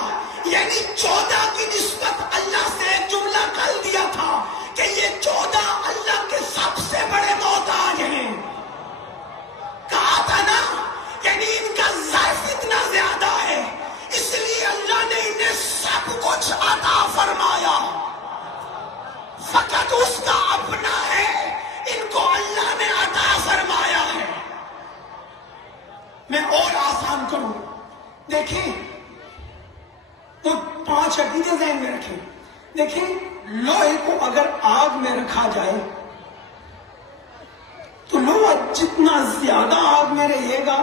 یعنی 14 کی نسبت اللہ سے ایک جملہ کل دیا تھا کہ یہ 14 اللہ کے سب سے بڑے محتاج ہیں۔ کہا تھا نا جنت اس کا اپنا ہے، ان کو اللہ نے عطا فرمایا ہے۔ میں اور آسان کروں، دیکھیں وہ 5 عقیدے ذہن میں رکھیں۔ دیکھیں لوہے کو اگر آگ میں رکھا جائے تو لوہا جتنا زیادہ آگ میں رہے گا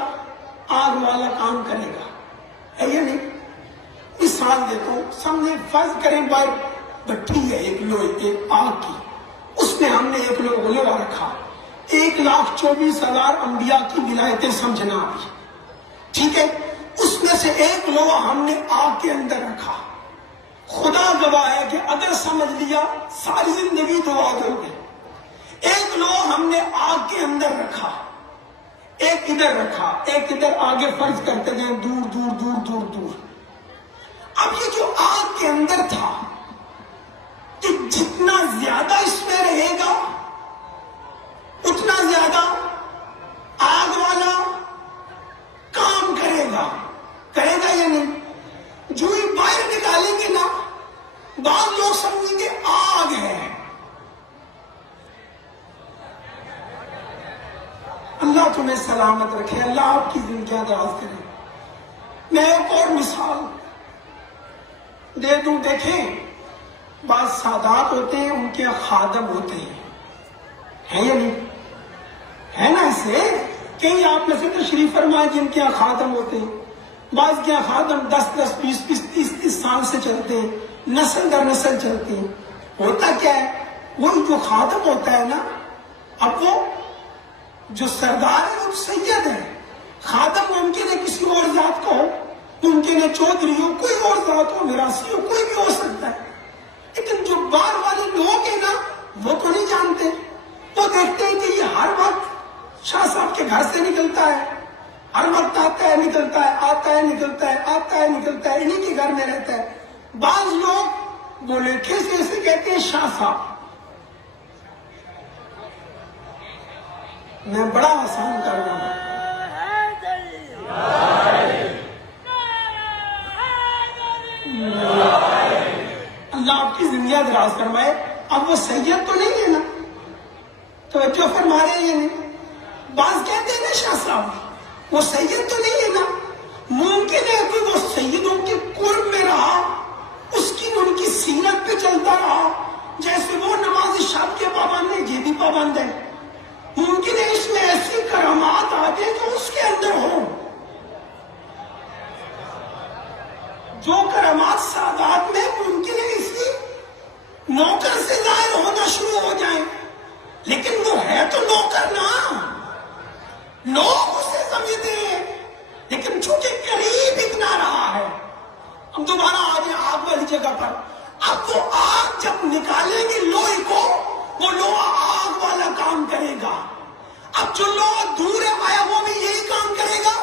آگ والا کام کرے گا، ہے یا نہیں؟ مثال دیتا ہوں، سامنے فرض کریں بھائی بھٹی ہے ایک لوہے ایک آگ کی، اس میں ہم نے ایک لوہا رکھا، 1,24,000 انبیاء کی ولایتیں سمجھنا ابھی، ٹھیک ہے؟ اس میں سے ایک لوہا ہم نے آگ کے اندر رکھا، خدا گواہ ہے کہ اگر سمجھ لیا ساری زندگی دعا دو گے۔ ایک لوہا ہم نے آگ کے اندر رکھا، ایک ادھر رکھا، ایک ادھر، آگے فرض کرتے گئے دور دور دور دور دور۔ اب یہ جو آگ کے اندر تھا کہ جتنا زیادہ اس میں رہے گا اتنا زیادہ آگ والا کام کرے گا یا نہیں؟ جو ہی باہر نکالیں گے نا بعض لوگ سمجھیں گے آگ ہے۔ اللہ تمہیں سلامت رکھے، اللہ آپ کی زندگیاں دراز کرے۔ میں ایک اور مثال دے دوں، دیکھیں بعض سادات ہوتے ہیں ان کے خادم ہوتے ہیں، ہے یا نہیں؟ ہے نا؟ اسے کہیں آپ میں سے تشریف فرمائے جن کے خادم ہوتے ہیں، بعض کے خادم 10-10 20-20 30-30 سال سے چلتے ہیں، نسل در نسل چلتے ہیں۔ ہوتا کیا ہے، وہ جو خادم ہوتا ہے نا، اب وہ جو سردار ہے وہ سید ہے، خادم ممکن ہے کسی اور ذات کا ہو، ممکن ہے چودھری ہو، کوئی اور ذات ہو، میراثی ہو، کوئی بھی ہو سکتا ہے، لیکن جو باہر والے لوگ ہیں نا وہ تو نہیں جانتے، وہ دیکھتے ہیں کہ یہ ہر وقت شاہ صاحب کے گھر سے نکلتا ہے، ہر وقت آتا ہے نکلتا ہے، آتا ہے نکلتا ہے، آتا ہے نکلتا ہے، انہی کے گھر میں رہتا ہے۔ بعض لوگ وہ لکھے سے اسے کہتے ہیں شاہ صاحب۔ میں بڑا آسان کر رہا ہوں، اللہ آپ کی زندگیاں دراز فرمائے۔ اب وہ سید تو نہیں ہے نا، توجہ فرما رہے ہیں یا نہیں؟ بعض کہتے ہیں نا شاہ صاحب وہ سید تو نہیں ہے نا، ممکن ہے کہ وہ سیدوں کے قرب میں رہا، اس کی ان کی سیرت پہ چلتا رہا، جیسے وہ نماز شب کے پابند ہے یہ بھی پابند ہے، ممکن ہے اس میں ایسی کرامات آ جائے جو اس کے اندر ہو، جو کرامات سادات میں ممکن ہے اسی نوکر سے ظاہر ہونا شروع ہو جائیں، لیکن وہ ہے تو نوکر نا، لوگ اسے سمجھتے ہیں، لیکن چونکہ قریب اتنا رہا ہے۔ ہم دوبارہ آ جائیں آگ والی جگہ پر، اب وہ آگ جب نکالیں گے لوہے کو، وہ لوہا آگ والا کام کرے گا۔ اب جو لوہا دور ہے آیا وہ بھی یہی کام کرے گا،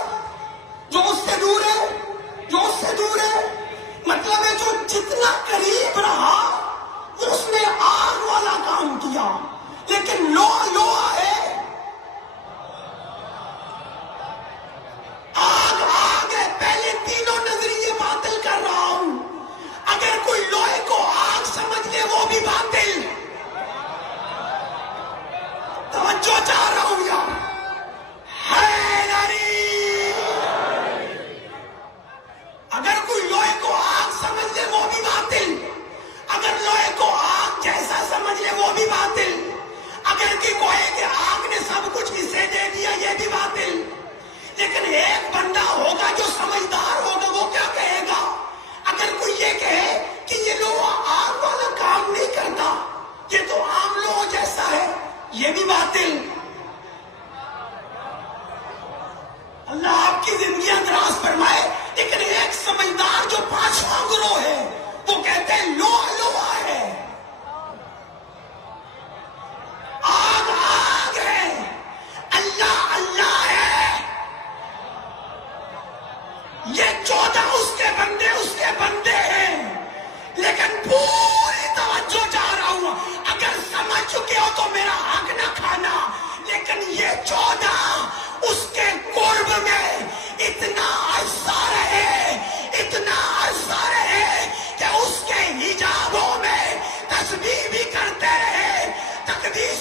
جو اس سے دور ہے، جو اس سے دور ہے، مطلب ہے جو جتنا قریب رہا اس نے آگ والا کام کیا، لیکن لوہا لوہا ہے، آگ آگ ہے۔ پہلے تینوں نظریے باطل کر رہا ہوں، اگر کوئی لوہے کو آگ سمجھ لے وہ بھی باطل، توجہ چاہ رہا ہوں یار، اگر کوئی لوہے کو آگ سمجھ لے وہ بھی باطل، اگر لوہے کو آگ جیسا سمجھ لے وہ بھی باطل، اگر کہ کوئی کہ آگ نے سب کچھ اسے دے دیا یہ بھی باطل۔ لیکن ایک بندہ ہوگا جو سمجھدار ہوگا، وہ کیا کہے گا؟ اگر کوئی یہ کہے کہ یہ لوہا آگ والا کام نہیں کرتا، یہ تو عام لوہے جیسا ہے، یہ بھی باطل۔ اللہ آپ کی زندگیاں دراز فرمائے، لیکن ایک سمجھدار جو 5واں گروہ ہے وہ کہتے ہیں لوہا لوہا ہے، آگ آگ ہے، اللہ اللہ ہے۔ یہ 14 اس کے بندے ہیں، لیکن پوری توجہ چاہ رہا ہوں، اگر سمجھ چکے ہو تو میرا حق نہ کھانا، لیکن یہ 14 اس کے قرب میں اتنا عرصہ رہے، اتنا عرصہ رہے کہ اس کے حجابوں میں تسبیح بھی کرتے رہے،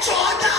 14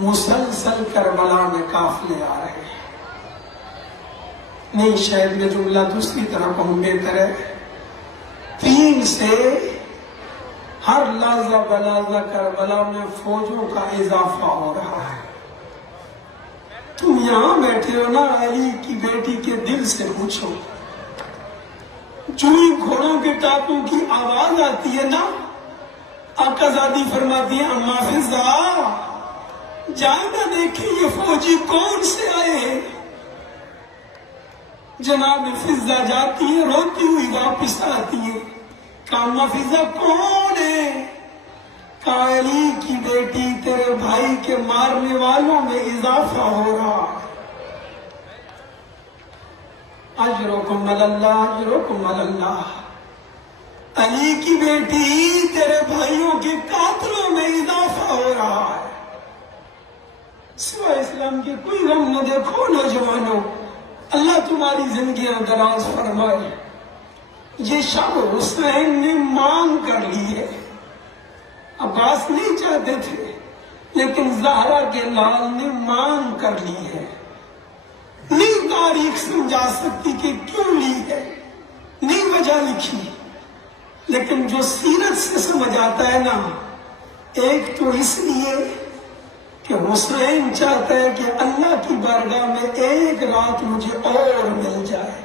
مسلسل کربلا میں قافلے آ رہے ہیں. نہیں شاید میں جملہ دوسری طرح کہوں بہتر ہے. 3 سے ہر لحظہ بلحظہ کربلا میں فوجوں کا اضافہ ہو رہا ہے. تم یہاں بیٹھے ہو نا، علی کی بیٹی کے دل سے پوچھو. جو ہی گھوڑوں کے ٹاپوں کی آواز آتی ہے نا، آقا زادی فرماتی ہے اما فضا جائے نہ دیکھیں یہ فوجی کون سے آئے ہیں. جناب فضا جاتی ہے روتی ہوئی واپس آتی ہے. کہا اما فضا کون ہے؟ کہا علی کی بیٹی تیرے بھائی کے مارنے والوں میں اضافہ ہو رہا ہے. اجرکم اللہ اجرکم اللہ. علی کی بیٹی تیرے بھائیوں کے قاتلوں میں اضافہ ہو رہا ہے. سوائے اسلام کے کوئی غم نہ دیکھو نوجوانوں، اللہ تمہاری زندگیاں دراز فرمائے. یہ شب حسین نے مانگ کر لی ہے. عباس نہیں چاہتے تھے لیکن زہرا کے لال نے مانگ کر لی ہے. نہیں تاریخ سمجھا سکتی کہ کیوں لی ہے، نہیں وجہ لکھی، لیکن جو سیرت سے سمجھ آتا ہے نا، ایک تو اس لیے کہ حسین چاہتا ہے کہ اللہ کی بارگاہ میں ایک رات مجھے اور مل جائے.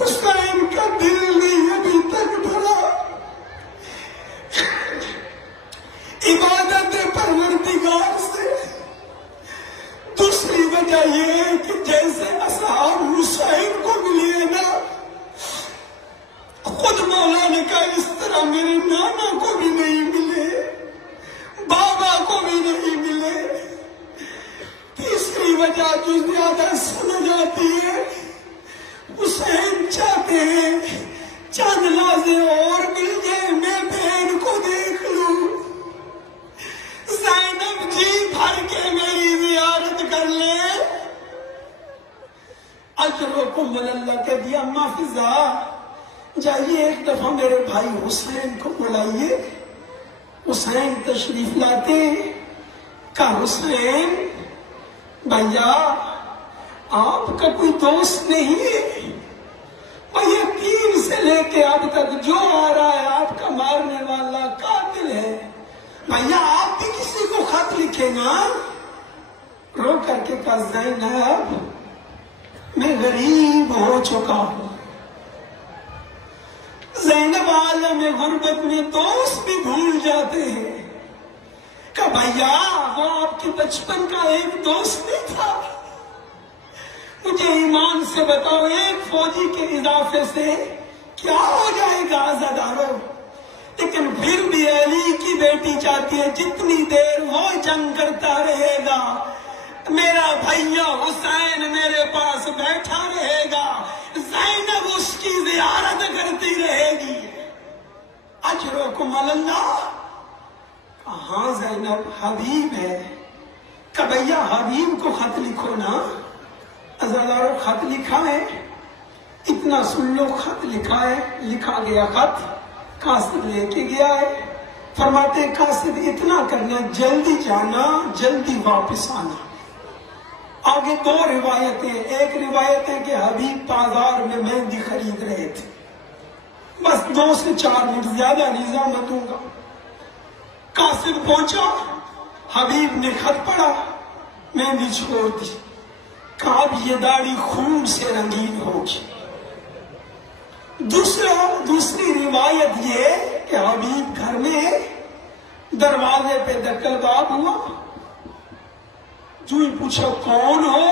حسین کا دل نہیں ابھی تک بھرا. عبادت پروردگار سے. دوسری وجہ یہ ہے کہ جیسے اصحاب حسین کو ملی ہے نا، خود مولا نے کہا اس طرح میرے نانا کو بھی نہیں ملے، بابا کو بھی نہیں ملے. تیسری وجہ جو زیادہ سمجھ آتی ہے، حسین چاہتے ہیں چند لحظے اور مل جائے میں بہن کو دیکھ لوں. زینب جی بھر کے میری زیارت کر لے. اجرکم اللہ کہہ دیا اما فضا جائیے ایک دفعہ میرے بھائی حسین کو بلائیے. حسین تشریف لاتے. کہا حسین بھیا آپ کا کوئی دوست نہیں ہے؟ بھیا 3 سے لے کے اب تک جو آ رہا ہے آپ کا مارنے والا قاتل ہے. بھیا آپ بھی کسی کو خط لکھے نا. رو کر کے کہا زینب میں غریب ہو چکا ہوں. زینب عالم غربت میں دوست بھی بھول جاتے ہیں. کہ بھیا وہ آپ کے بچپن کا ایک دوست نہیں تھا؟ مجھے ایمان سے بتاؤ ایک فوجی کے اضافے سے کیا ہو جائے گا عزادارو؟ لیکن پھر بھی علی کی بیٹی چاہتی ہے جتنی دیر وہ جنگ کرتا رہے گا میرا بھیا حسین میرے پاس بیٹھا رہے گا، زینب اس کی زیارت کرتی رہے گی. اجرکم اللہ. ہاں زینب حبیب ہے. کہ بھیا حبیب کو خط لکھو نا. عزادارو خط لکھا ہے. اتنا سن لو خط لکھا ہے. لکھا گیا خط قاصد لے کے گیا ہے. فرماتے قاصد اتنا کرنا جلدی جانا جلدی واپس آنا. آگے 2 روایتیں. ایک روایت ہے کہ حبیب بازار میں مہندی خرید رہے تھے. بس 2 سے 4 منٹ زیادہ نہیں میں دوں گا. قاصد پہنچا، حبیب نے خط پڑھا، مہندی چھوڑ دی. کہا اب یہ داڑھی خون سے رنگین ہوگی. دوسری روایت یہ کہ حبیب گھر میں دروازے پہ دکل باب ہوا. جو ہی پوچھا کون ہو،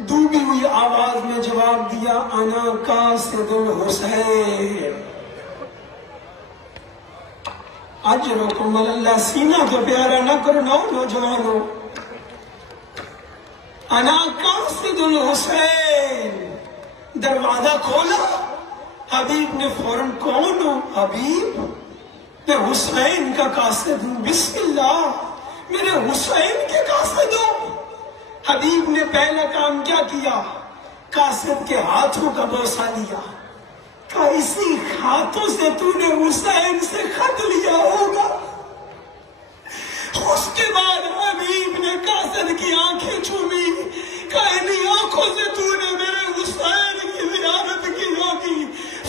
ڈوبی ہوئی آواز میں جواب دیا انا قاصد الحسین. اجرکم اللہ. سینہ تو پیارا نہ کرو نوجوانوں. انا قاصد الحسین. دروازہ کھولا. حبیب نے فوراً کون ہو؟ حبیب میں حسین کا قاصد ہوں. بسم اللہ میرے حسین کے قاصد ہو. حبیب نے پہلا کام کیا کیا؟ قاصد کے ہاتھوں کا بوسہ لیا. کہا اسی ہاتھوں سے تو نے حسین سے خط لیا ہوگا. اس کے بعد حبیب نے قاصد کی آنکھیں چومی، کہا انہی آنکھوں سے تو نے میرے حسین کی زیارت کی ہوگی،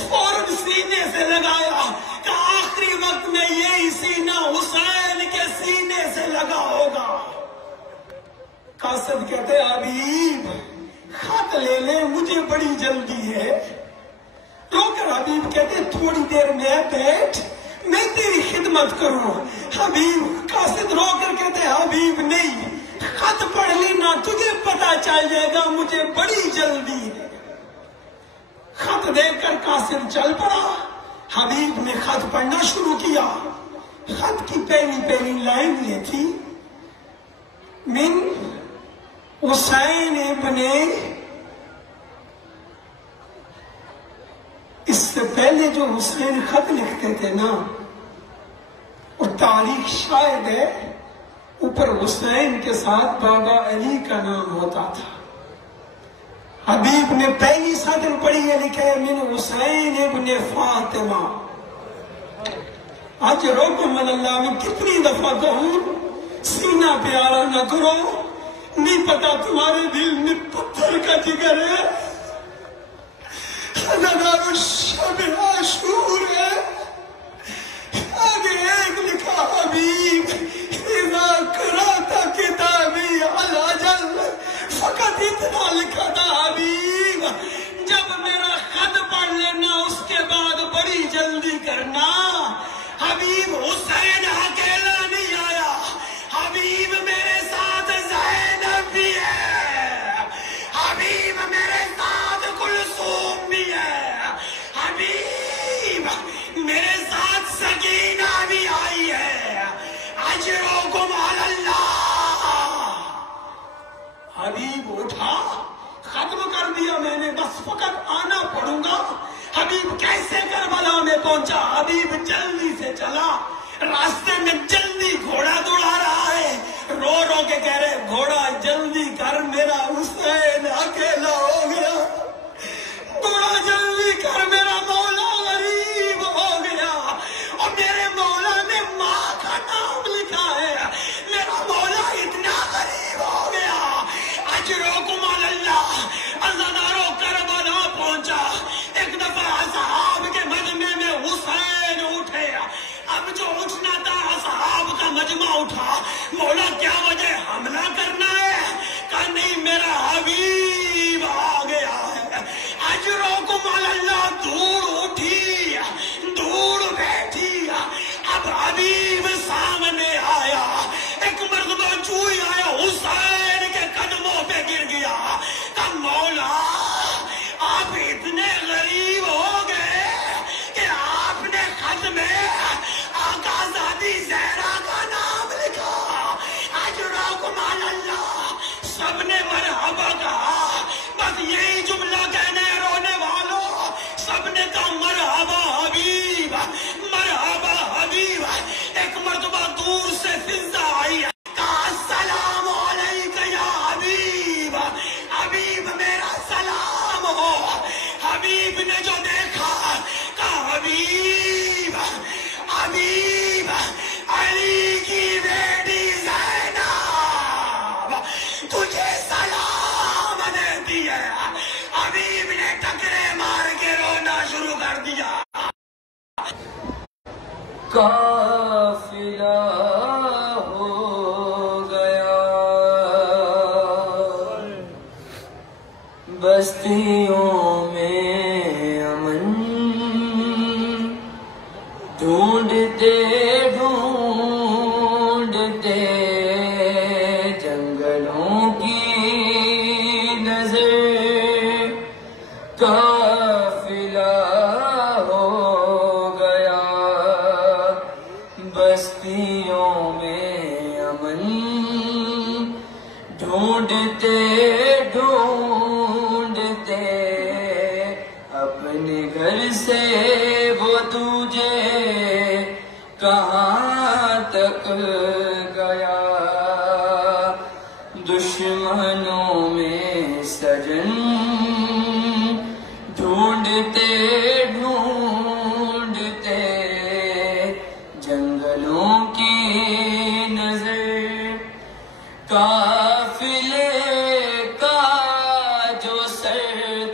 فوراً سینے سے لگایا کہ آخری وقت میں یہی سینہ حسین کے سینے سے لگا ہوگا۔ قاصد کہتے حبیب خط لے لے، مجھے بڑی جلدی ہے۔ رو کر حبیب کہتے تھوڑی دیر میں بیٹھ، میں تیری خدمت کروں۔ حبیب قاصد رو کر کہتے حبیب نہیں، خط پڑھ لینا، تجھے پتا چل جائے گا، مجھے بڑی جلدی ہے۔ خط دیکھ کر قاصد چل پڑا۔ حبیب نے خط پڑھنا شروع کیا۔ خط کی پہلی لائن یہ تھی، من حسین ابن، اس سے پہلے جو حسین خط لکھتے تھے نا، اور تاریخ شاید ہے، اوپر حسین کے ساتھ بابا علی کا نام ہوتا تھا۔ حبیب نے پہلی سطر پڑھی ہے، لکھا ہے من حسین ابن فاطمہ۔ آج روکم اللہ میں کتنی دفعہ کہوں، سینہ پیارا نہ کرو، نہیں پتا تمہارے دل میں پتھر کا جگر ہے، ہزار شب عاشور ہے۔ آگے ایک لکھا حبیب اذا قرأت کتابی العجل، فقط اتنا لکھا تھا حبیب جب میرا خط پڑھ لینا اس کے بعد بڑی جلدی کرنا۔ حبیب حسین اکیلا نہیں آیا، حبیب میرے ساتھ زینب بھی ہے، حبیب میرے ساتھ کلثوم بھی ہے، حبیب میرے ساتھ سکینہ بھی آئی ہے، اجرکم علی اللہ۔ حبیب اٹھا، ختم کر دیا میں نے، بس فقط آنا پڑوں گا۔ حبیب کیسے کربلا میں پہنچا؟ حبیب جلدی سے چلا، راستے میں جلدی گھوڑا دوڑا رہا ہے، رو رو کے کہہ رہے گھوڑا جلدی کر، میرا حسین اکیلا ہو گیا، گھوڑا جلدی کر، میرا مولا غریب ہو گیا، اور میرے مولا نے ماں کا نام لکھا ہے، میرا مولا اتنا غریب ہو گیا۔ اجرکم علی اللہ۔ ازادارو کربلا پہنچا، ایک دفعہ اصحاب کے مجمع میں حسین اٹھے، اب جو اٹھنا تھا اصحاب کا مجمع اٹھا، مولا کیا وجہ حملہ کرنا ہے؟ کہا نہیں، میرا حبیب آ گیا ہے۔ اجرکم علی اللہ۔ دور اٹھی، دور بیٹھی، اب حبیب سامنے آیا، ایک مرتبہ چوئی آیا، حسین کے قدموں پہ گر گیا، کہا مولا آپ اتنے غریب ہو گئے کہ آپ نے خط میں آقا زادی زہرا کا نام لکھا۔ اجرکم علی اللہ۔ سب نے مرحبا کہا، بس یہی جملہ کہنے رونے والوں، سب نے کہا مرحبا حبیب، مرحبا حبیب۔ ایک مرتبہ دور سے فضا آئی، کہا السلام علیکہ یا حبیب، حبیب میرا سلام ہو۔ حبیب نے جو دیکھا، کہا حبیب، حبیب علی کی بیٹی زینب تجھے سلام دیتی ہے۔ حبیب نے ٹکرے مار کے رونا شروع کر دیا۔ قافلہ ہو گیا بستیوں میں امن، ڈھونڈتے ڈھونڈتے جنگلوں کی نظر، قافلہ ہو گیا بستیوں میں امن، ڈھونڈتے ڈھونڈتے اپنے گھر سے وہ تجھے کہاں تک گیا، دشمنوں میں سجن ڈھونڈتے ڈھونڈتے جنگلوں کی نظر،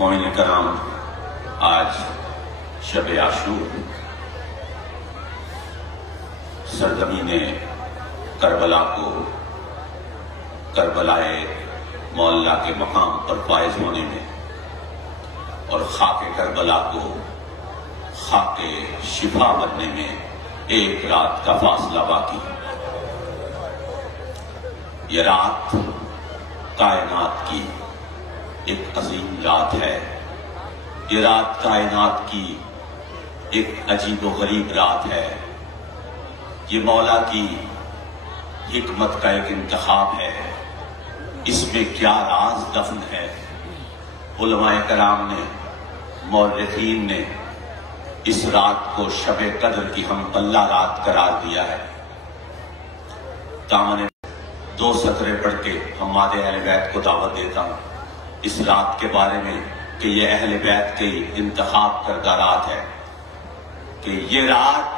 مومنین کرام، آج شب عاشور سرزمین کربلا کو کربلائے مولا کے مقام پر فائز ہونے میں اور خاک کربلا کو خاک شفا بننے میں ایک رات کا فاصلہ باقی ہے۔ یہ رات کائنات کی ایک عظیم رات ہے، یہ رات کائنات کی ایک عجیب و غریب رات ہے، یہ مولا کی حکمت کا ایک انتخاب ہے۔ اس میں کیا راز دفن ہے؟ علماء کرام نے، مورخین نے اس رات کو شب قدر کی ہم پلہ رات قرار دیا ہے۔ دامن 2 سطریں پڑھ کے ہم ماد اہل بیت کو دعوت دیتا ہوں اس رات کے بارے میں کہ یہ اہل بیت کی انتخاب کردہ رات ہے، کہ یہ رات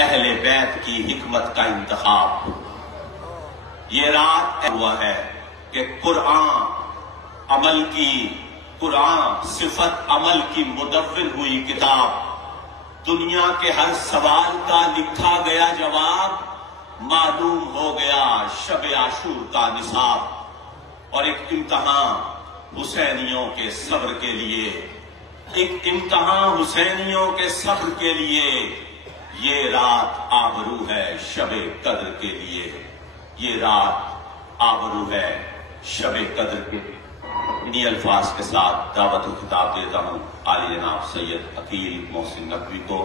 اہل بیت کی حکمت کا انتخاب، یہ رات ہوا ہے کہ قرآن صفت عمل کی مدون ہوئی کتاب، دنیا کے ہر سوال کا لکھا گیا جواب، معلوم ہو گیا شب عاشور کا نصاب، اور ایک امتحان حسینیوں کے صبر کے لیے، ایک امتحان حسینیوں کے صبر کے لیے، یہ رات آبرو ہے شب قدر کے لیے، یہ رات آبرو ہے شب قدر کے لیے۔ انہی الفاظ کے ساتھ دعوت و خطاب دیتا ہوں عالی جناب سید عقیل محسن نقوی کو،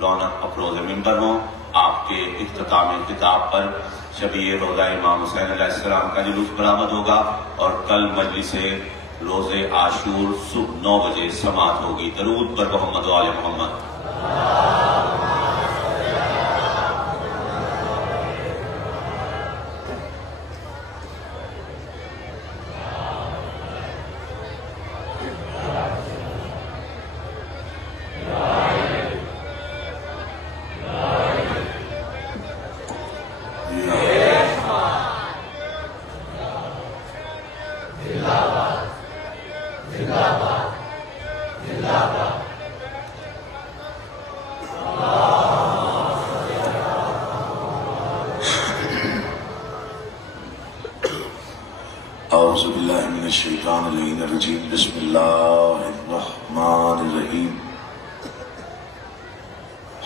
رونق افروز ممبر ہوں۔ آپ کے اختتام خطاب پر شبیہ روزہ امام حسین علیہ السلام کا جلوس برآمد ہوگا، اور کل مجلس روز عاشور صبح 9 بجے سماعت ہوگی۔ درود پر محمد و آل محمد۔ اعوذ باللہ من الشیطان اللعین الرجیم، بسم اللہ الرحمن الرحیم۔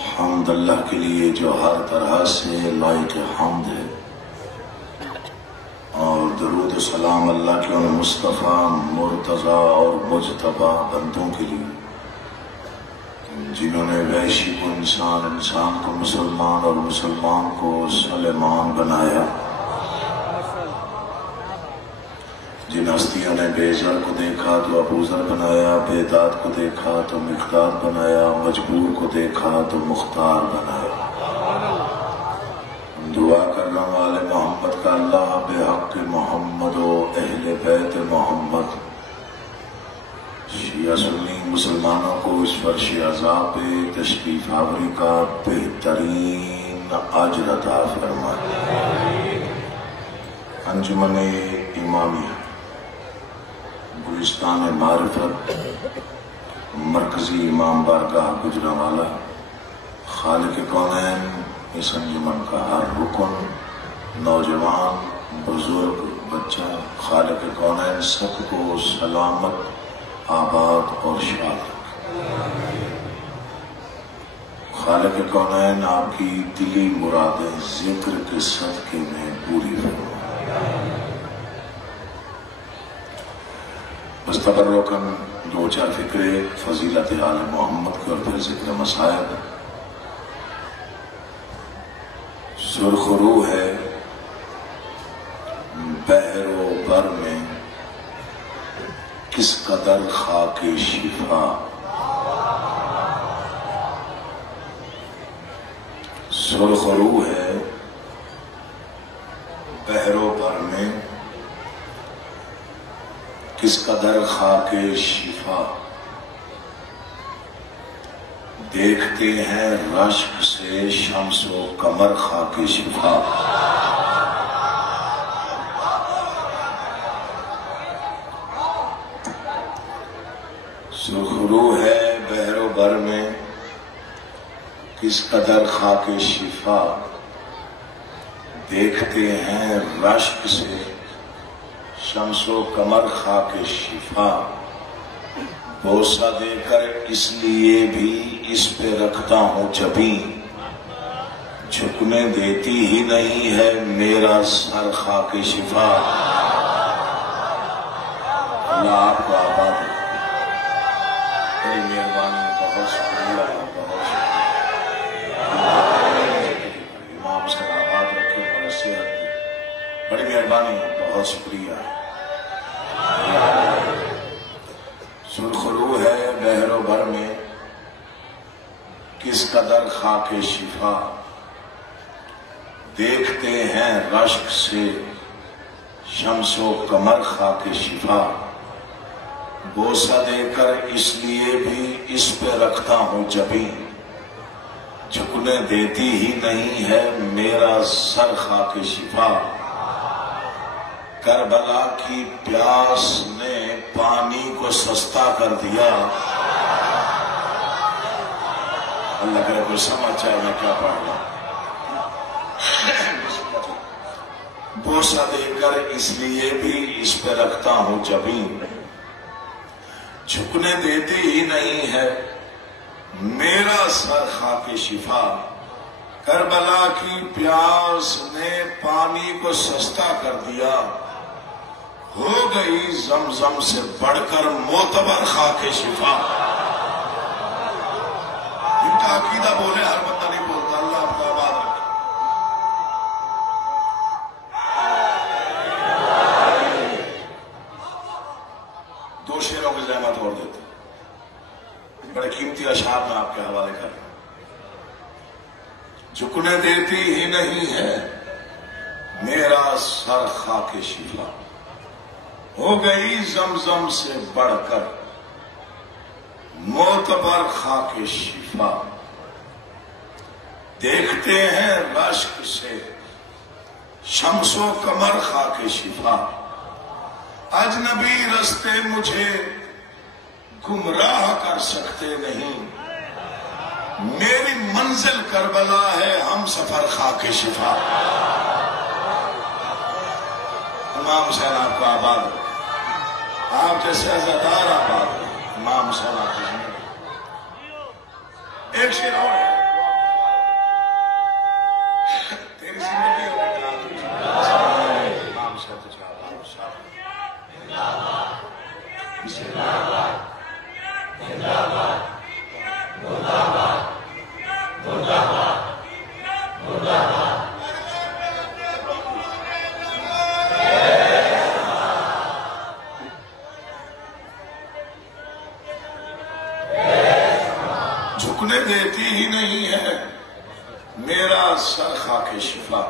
حمد اللہ کے لیے جو ہر طرح سے لائق حمد ہے، اور درود و سلام اللہ کے ان مصطفیٰ مرتضیٰ اور مجتبیٰ بندوں کے لیے جنہوں نے وحشی کو انسان، انسان کو مسلمان اور مسلمان کو سلیمان بنایا، جن ہستیوں نے بے زر کو دیکھا تو ابوذر بنایا، بے داد کو دیکھا تو مقداد بنایا، مجبور کو دیکھا تو مختار بنایا۔ دعا کر رہا ہوں آل محمد کا اللہ بے حق محمد و اہل بیت محمد شیعہ سنی مسلمانوں کو اس فرش عذاب پہ تشریف آوری کا بہترین اجر عطا فرمائے۔ انجمن امامیہ گلستان معرفت مرکزی امام بارگاہ گجرانوالہ، خالق کونین اس انجمن کا ہر رکن، نوجوان، بزرگ، بچہ، خالق کونین سب کو سلامت، آباد اور شاد رکھے۔ خالق کونین آپ کی دلی مرادیں ذکر کے صدقے میں پوری فرمائے۔ بس تبرکن 2-4 فکرے فضیلت آل محمد کے اور پھر ذکر مسائل۔ سرخ رو ہے بحر و بر میں کس قدر خاک شفا، سرخ رو ہے بحر و بر میں کس قدر خاک شفا، دیکھتے ہیں رشک سے شمس و قمر خاک شفا۔ سرخرو ہے بحر و بر میں کس قدر خاک شفا، دیکھتے ہیں رشک سے شمس و قمر خاک شفا، بوسہ دے کر اس لیے بھی اس پہ رکھتا ہوں جبیں، جھکنے دیتی ہی نہیں ہے میرا سر خاک شفا۔ اللہ آپ کو آباد ہو، بڑی مہربانی، بہت شکریہ، بہت شکریہ۔ امام صاحب آباد رکھے، بڑا صحت دے، بڑی مہربانی، بہت شکریہ۔ سرخرو ہے بحر و بر میں کس قدر خاک شفا، دیکھتے ہیں رشک سے شمس و قمر خاک شفا، بوسہ دے کر اس لیے بھی اس پہ رکھتا ہوں جبیں، جھکنے دیتی ہی نہیں ہے میرا سر خاک شفا۔ کربلا کی پیاس نے پانی کو سستا کر دیا، اللہ کرے کوئی سمجھ جائے میں کیا پڑھ رہا ہوں۔ بوسہ دے کر اس لیے بھی اس پہ رکھتا ہوں جبیں، جھکنے دیتی ہی نہیں ہے میرا سر خاک شفا۔ کربلا کی پیاس نے پانی کو سستا کر دیا، ہو گئی زمزم سے بڑھ کر معتبر خاک شفا۔ ان کا عقیدہ بولے، ہر بندہ نہیں بولتا، اللہ آپ کو آباد رکھے۔ دو شعروں کی زحمت اور دیتے، بڑے قیمتی اشعار میں آپ کے حوالے کر رہا ہوں۔ جھکنے دیتی ہی نہیں ہے میرا سر خاک شفا، ہو گئی زمزم سے بڑھ کر معتبر خاک شفا، دیکھتے ہیں رشک سے شمس و قمر خاک شفا، اجنبی رستے مجھے گمراہ کر سکتے نہیں، میری منزل کربلا ہے ہم سفر خاک شفا۔ امام حسین آپ کو آباد ہو، آپ جیسے عزادار آباد ہو، امام حسین آپ کو زندگی۔ ایک شعر اور ہے، تیری زندگی ہو امام حسین تو چاہتا ہوں صاحب۔ جھکنے دیتی ہی نہیں ہے میرا سر خاک شفا۔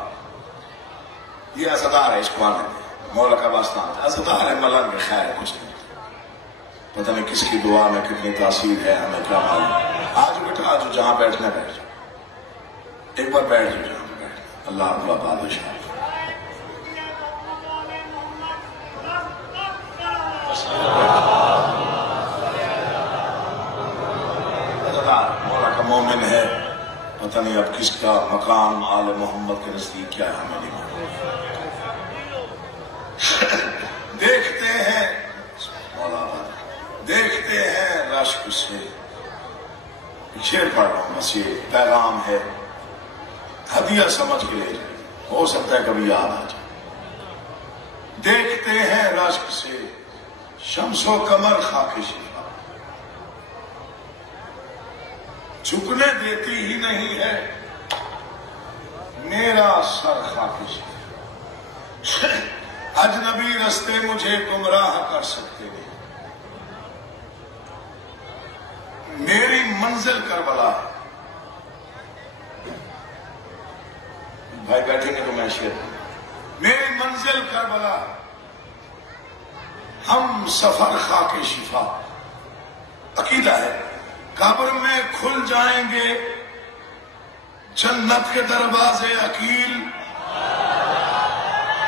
یہ عزادار ہے، اس کو آنے دیں، مولا کا واسطہ عزادار ہے، ملنگ خیر ہے، کچھ نہیں، پتہ نہیں کس کی دعا میں کتنی تاثیر ہے، ہمیں کیا معلوم۔ آج بیٹھا، آج جہاں بیٹھنا بیٹھ جاؤ، ایک بار بیٹھ جاؤ جہاں پہ بیٹھ، اللہ آپ کو آباد و شاد۔ مولا کا مومن ہے، پتہ نہیں اب کس کا مقام آل محمد کے نزدیک کیا ہے، ہمیں نہیں معلوم۔ دیکھتے ہیں مولا، دیکھتے ہیں رشک سے، شعر پڑھ رہا ہوں، بس یہ پیغام ہے، ہدیہ سمجھ کے لے جائے، ہو سکتا ہے کبھی یاد آ جائے۔ دیکھتے ہیں رشک سے شمس و قمر خاک شفا، جھکنے دیتی ہی نہیں ہے میرا سر خاک شفا، اجنبی رستے مجھے گمراہ کر سکتے نہیں، میری منزل کربلا ہے۔ بھائی بیٹھیں گے تو میں شیئر کروں، میری منزل کربلا ہے ہم سفر خاک شفا۔ عقیدہ ہے قبر میں کھل جائیں گے جنت کے دروازے عقیل،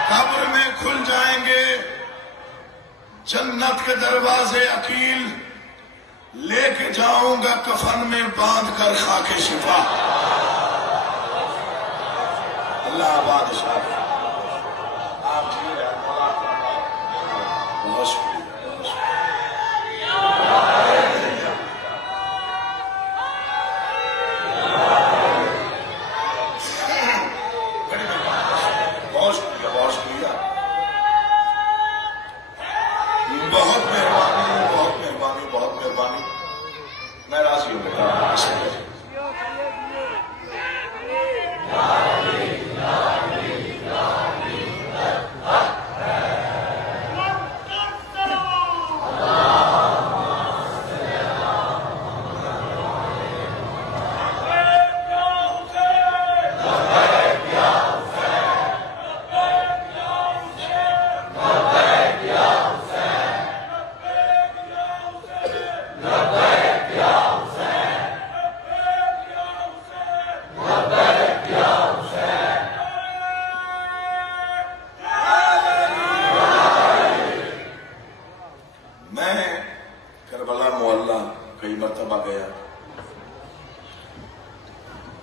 قبر میں کھل جائیں گے جنت کے دروازے عقیل، لے کے جاؤں گا کفن میں باندھ کر خاک شفا. اللہ بادشاہ آپ جی بہت شکریہ. بہت شکریہ بہت شکریہ. بہت مہربانی بہت مہربانی بہت مہربانی. میں راضی ہوں بیٹا.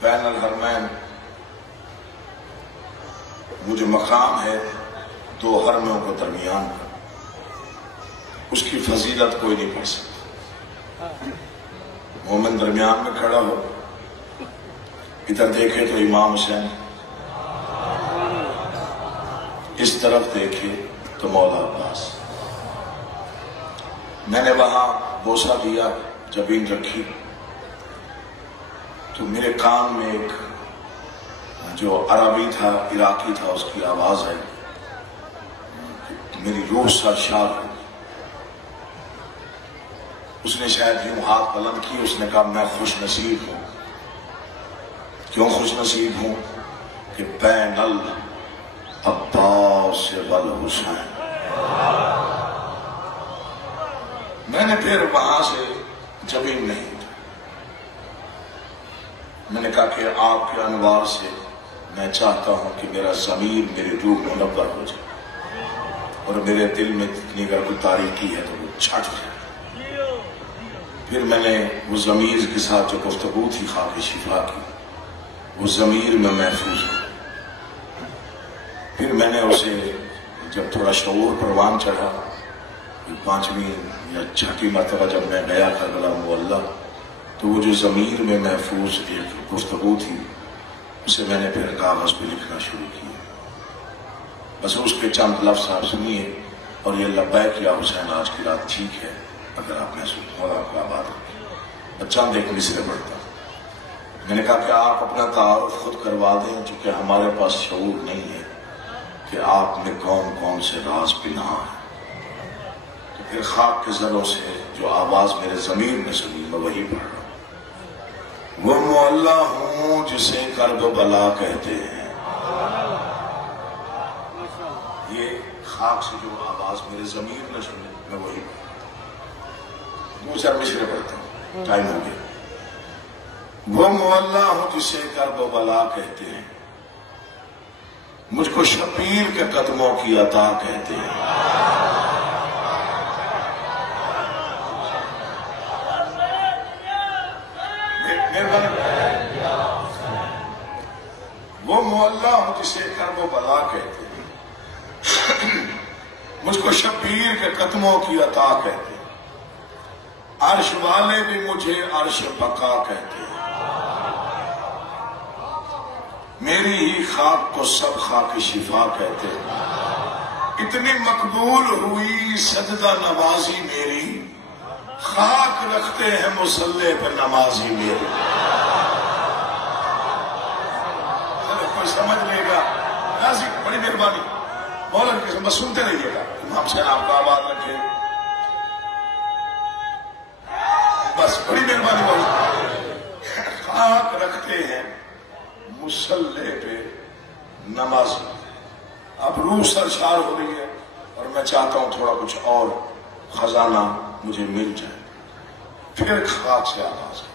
بین الحرمین وہ جو مقام ہے دو حرموں کے درمیان کا، اس کی فضیلت کوئی نہیں پڑھ سکتا. مومن درمیان میں کھڑا ہو، ادھر دیکھے تو امام حسین، اس طرف دیکھے تو مولا عباس. میں نے وہاں بوسہ دیا، جبین رکھی تو میرے کان میں ایک جو عربی تھا عراقی تھا اس کی آواز آئی، میری روح سرشار ہوئی. اس نے شاید یوں ہاتھ بلند کی، اس نے کہا میں خوش نصیب ہوں. کیوں خوش نصیب ہوں؟ کہ بین العباس والحسین. میں نے پھر وہاں سے جبین نہیں، میں نے کہا کہ آپ کے انوار سے میں چاہتا ہوں کہ میرا ضمیر میری روح منور ہو جائے اور میرے دل میں جتنی اگر کوئی تاریکی ہے تو وہ چھٹ جائے. پھر میں نے وہ ضمیر کے ساتھ جو گفتگو تھی خاک شفا کی، وہ ضمیر میں محفوظ ہو. پھر میں نے اسے جب تھوڑا شعور پروان چڑھا، 5ویں یا 6ٹھی مرتبہ جب میں گیا کربلا معلیٰ، تو وہ جو ضمیر میں محفوظ ایک گفتگو تھی اسے میں نے پھر کاغذ پہ لکھنا شروع کیا. بس اس کے چند لفظ آپ سنیے اور یہ لبیک یا حسین آج کی رات ٹھیک ہے اگر آپ محسوس ہو آپ کو آباد رکھیں. میں چند ایک مصرے پڑھتا. میں نے کہا کہ آپ اپنا تعارف خود کروا دیں، چونکہ ہمارے پاس شعور نہیں ہے کہ آپ میں کون کون سے راز پنہاں ہیں. تو پھر خاک کے ذروں سے جو آواز میرے ضمیر میں سنی میں وہی پڑھ رہا ہوں. وہ معلیٰ ہوں جسے کرب بلا کہتے ہیں. یہ خاک سے جو آواز میرے ضمیر میں سنی میں وہی پڑھ رہا ہوں. 2-4 مصرے پڑھتا ہوں، ٹائم ہو گیا. وہ معلیٰ ہوں جسے کرب بلا کہتے ہیں، مجھ کو شبیر کے قدموں کی عطا کہتے ہیں. وہ معلیٰ ہوں جسے کرب بلا کہتے ہیں، مجھ کو شبیر کے قدموں کی عطا کہتے ہیں. عرش والے بھی مجھے عرش بقا کہتے ہیں. میری ہی خاک کو سب خاک شفا کہتے ہیں. اتنی مقبول ہوئی سجدہ نوازی میری، خاک رکھتے ہیں مصلے پہ نمازی میری. کوئی سمجھ لے گا نازی، بڑی مہربانی. مولانا کی قسم بس سنتے رہیے گا. امام حسین آپ کا آباد رکھے. بس بڑی مہربانی بہت. خاک رکھتے ہیں مصلے پہ نماز. اب روح سرشار ہو رہی ہے اور میں چاہتا ہوں تھوڑا کچھ اور خزانہ مجھے مل جائے. پھر خاک سے آواز ہے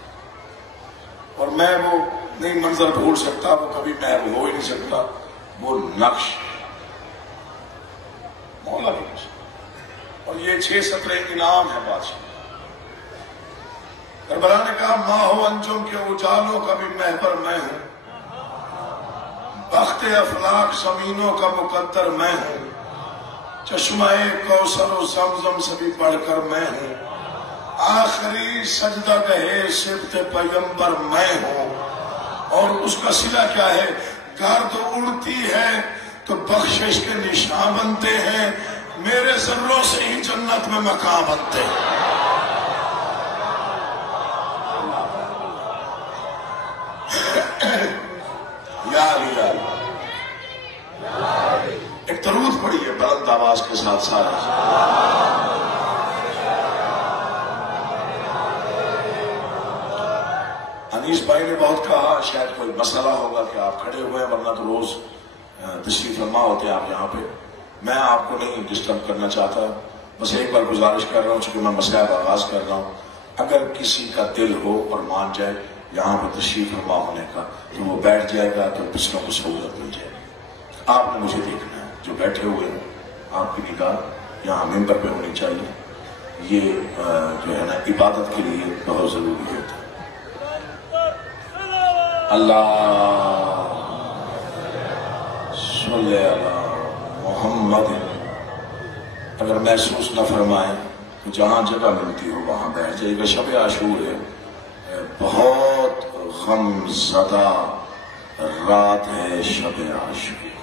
اور میں وہ نہیں منظر بھول سکتا، وہ کبھی میں ہو ہی نہیں سکتا. وہ نقش مولا کی قسم. اور یہ 6 سطریں انعام ہے بادشاہ. کربلا نے کہا ماہو انجم کے اجالوں کا بھی محور میں ہوں، بخت افلاک زمینوں کا مقدر میں ہوں، چشمہ کوثر و زمزم سے بھی بڑھ کر میں ہوں، آخری سجدہ گہے صبت پیمبر میں ہوں۔ اور اس کا صلہ کیا ہے؟ گرد اڑتی ہے تو بخشش کے نشان بنتے ہیں، میرے ذروں سے ہی جنت میں مقام بنتے ہیں۔ یا علی یا علی۔ ایک درود پڑھیے بلند آواز کے ساتھ سارے۔ انیس بھائی نے بہت کہا، شاید کوئی مسئلہ ہوگا کہ آپ کھڑے ہوئے ہیں، ورنہ تو روز تشریف فرما ہوتے ہیں آپ یہاں پہ۔ میں آپ کو نہیں ڈسٹرب کرنا چاہتا، بس ایک بار گزارش کر رہا ہوں، چونکہ میں مسائل آغاز کر رہا ہوں، اگر کسی کا دل ہو اور مان جائے یہاں پہ تشریف فرما ہونے کا تو وہ بیٹھ جائے گا، تو پچھلوں کو سہولت مل جائے گی۔ آپ نے مجھے دیکھنا ہے، جو بیٹھے ہوئے ہیں آپ کی نگاہ یہاں ممبر پہ ہونی چاہیے۔ یہ جو ہے نا عبادت کے لیے بہت ضروری ہوتا ہے۔ اللہ صلی اللہ محمد۔ اگر محسوس نہ فرمائیں تو جہاں جگہ ملتی ہو وہاں بیٹھ جائے گا۔ شب عاشور ہے، بہت غم زدہ رات ہے شب عاشور۔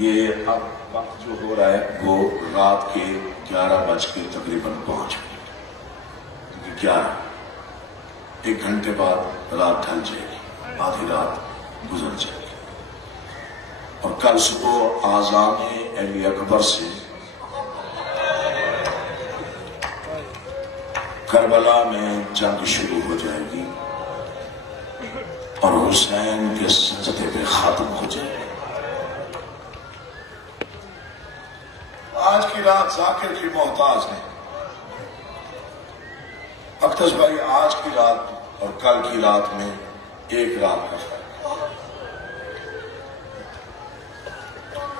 یہ اب وقت جو ہو رہا ہے وہ رات کے 11 بج کے تقریباً 5 منٹ، 11، 1 گھنٹے بعد رات ڈھل جائے گی، آدھی رات گزر جائے گی۔ اور کل صبح آذان علی اکبر سے کربلا میں جنگ شروع ہو جائے گی اور حسین کے سجدے پہ ختم ہو جائے گی۔ آج کی رات ذاکر کی محتاج ہے۔ اکتش بھائی، آج کی رات اور کل کی رات میں ایک رات کا فرق ہے۔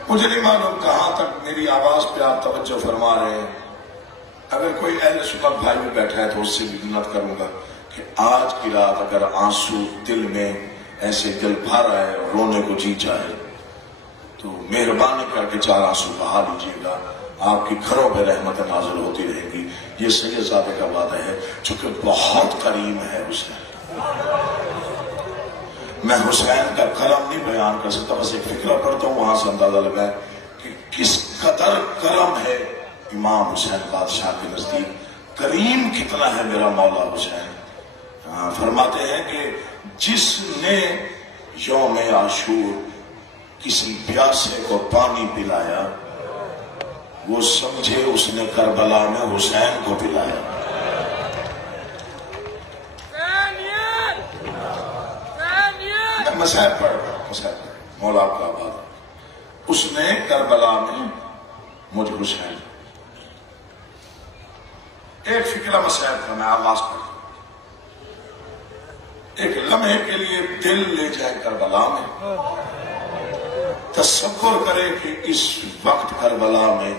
مجھے نہیں معلوم کہاں تک میری آواز پہ آپ توجہ فرما رہے ہیں۔ اگر کوئی اہل سنت بھائی بھی بیٹھا ہے تو اس سے بھی منت کروں گا کہ آج کی رات اگر آنسو دل میں ایسے دل بھر آئے اور رونے کو جی چاہے تو مہربانی کر کے 4 آنسو بہا لیجیے گا، آپ کی گھروں پہ رحمت نازل ہوتی رہے گی۔ یہ سید زادے کا وعدہ ہے، چونکہ بہت کریم ہے حسین۔ میں حسین کا کرم نہیں بیان کر سکتا، بس ایک فکرہ پڑھتا ہوں، وہاں سے اندازہ لگائے کہ کس قدر کرم ہے امام حسین بادشاہ کے نزدیک، کریم کتنا ہے میرا مولا حسین۔ فرماتے ہیں کہ جس نے یوم عاشور کسی پیاسے کو پانی پلایا وہ سمجھے اس نے کربلا میں حسین کو پلایا۔ میں مسائل پڑھ رہا ہوں، مسائل مولا کا آباد، اس نے کربلا میں مجھ حسین۔ ایک فکرہ مسائل کا میں آغاز کرتا ہوں، ایک لمحے کے لیے دل لے جائے کربلا میں، تصور کرے کہ اس وقت کربلا میں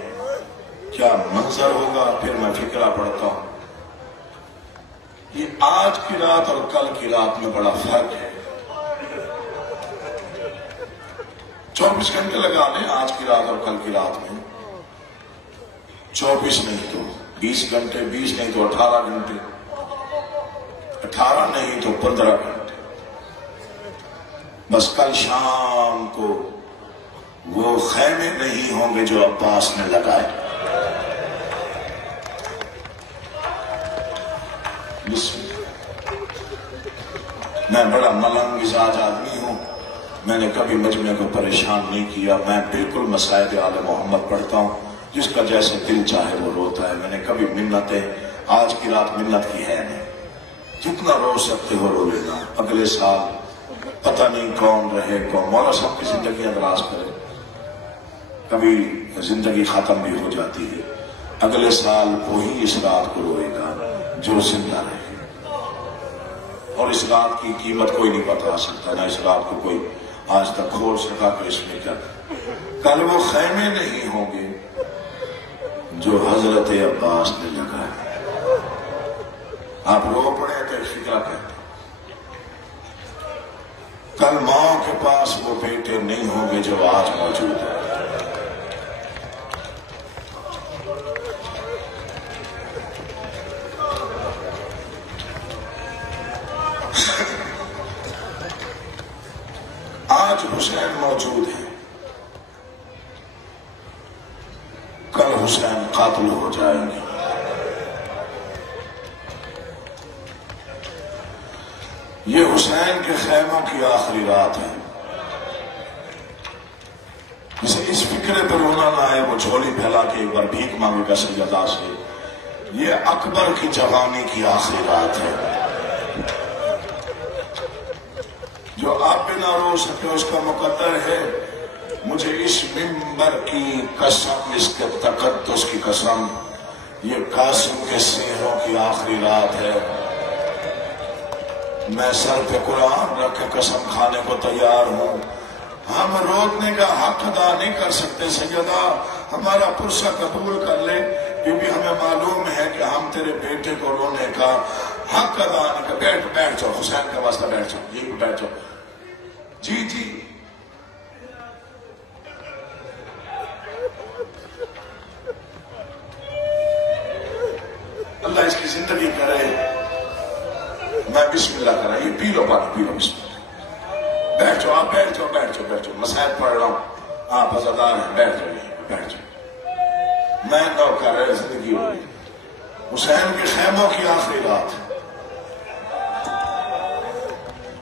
کیا منظر ہوگا۔ پھر میں فکرہ پڑھتا ہوں۔ یہ آج کی رات اور کل کی رات میں بڑا فرق ہے۔ 24 گھنٹے لگا لیں آج کی رات اور کل کی رات میں، 24 نہیں تو 20 گھنٹے، 20 نہیں تو 18 گھنٹے، 18 نہیں تو 15 گھنٹے۔ بس کل شام کو وہ خیمے نہیں ہوں گے جو عباس نے لگائے۔ میں بڑا ملنگ مزاج آدمی ہوں، میں نے کبھی مجمع کو پریشان نہیں کیا، میں بالکل مسائل آل محمد پڑھتا ہوں، جس کا جیسے دل چاہے وہ روتا ہے۔ میں نے کبھی منتیں، آج کی رات منت کی ہے نہیں، جتنا رو سکتے ہو رو لینا۔ اگلے سال پتہ نہیں کون رہے کون، مولا صاحب کی زندگیاں دراز کرے، کبھی زندگی ختم بھی ہو جاتی ہے۔ اگلے سال وہی اس رات کو روئے گا جو زندہ رہے، اور اس رات کی قیمت کوئی نہیں بتا سکتا، نہ اس رات کو کوئی آج تک کھول سکا کہ اس میں کیا۔ کل وہ خیمے نہیں ہوں گے جو حضرت عباس نے لگائے۔ آپ رو پڑے تو ایک فکرہ کہتے کل ماں کے پاس وہ بیٹے نہیں ہوں گے جو آج موجود ہیں. آج حسین موجود ہے، کل حسین قاتل ہو جائیں گے. یہ حسین کے خیموں کی آخری رات ہے. جسے اس فکرے پر رونا نہ آئے وہ جھولی پھیلا کے ایک بار بھیک مانگے گا سیدہ سے. یہ اکبر کی جوانی کی آخری رات ہے. جو آپ بھی نہ رو سکے اس کا مقدر ہے. مجھے اس منبر کی قسم، اس کے تقدس کی قسم، یہ قاسم کے سینوں کی آخری رات ہے. میں سر پہ قرآن رکھ کے قسم کھانے کو تیار ہوں. ہم روکنے کا حق ادا نہیں کر سکتے. سیدہ ہمارا پرسہ قبول کر لے، کیونکہ ہمیں معلوم ہے کہ ہم تیرے بیٹے کو رونے کا حق ادا نہیں کر. بیٹھ جاؤ، حسین کا واسطہ بیٹھ جاؤ. جی بیٹھ جاؤ. جی جی اللہ اس کی زندگی کرے. میں بسم اللہ کرا. یہ پی لو پانی، پی لو. بسم اللہ. بیٹھ جاؤ آپ، بیٹھ جاؤ بیٹھ جاؤ بیٹھ جاؤ. مسائل پڑھ رہا ہوں، آپ عزادار ہیں. بیٹھ جاؤ بیٹھ جاؤ. میں نو کر رہے زندگی ہو گئی. حسین کے خیموں کی آخری رات،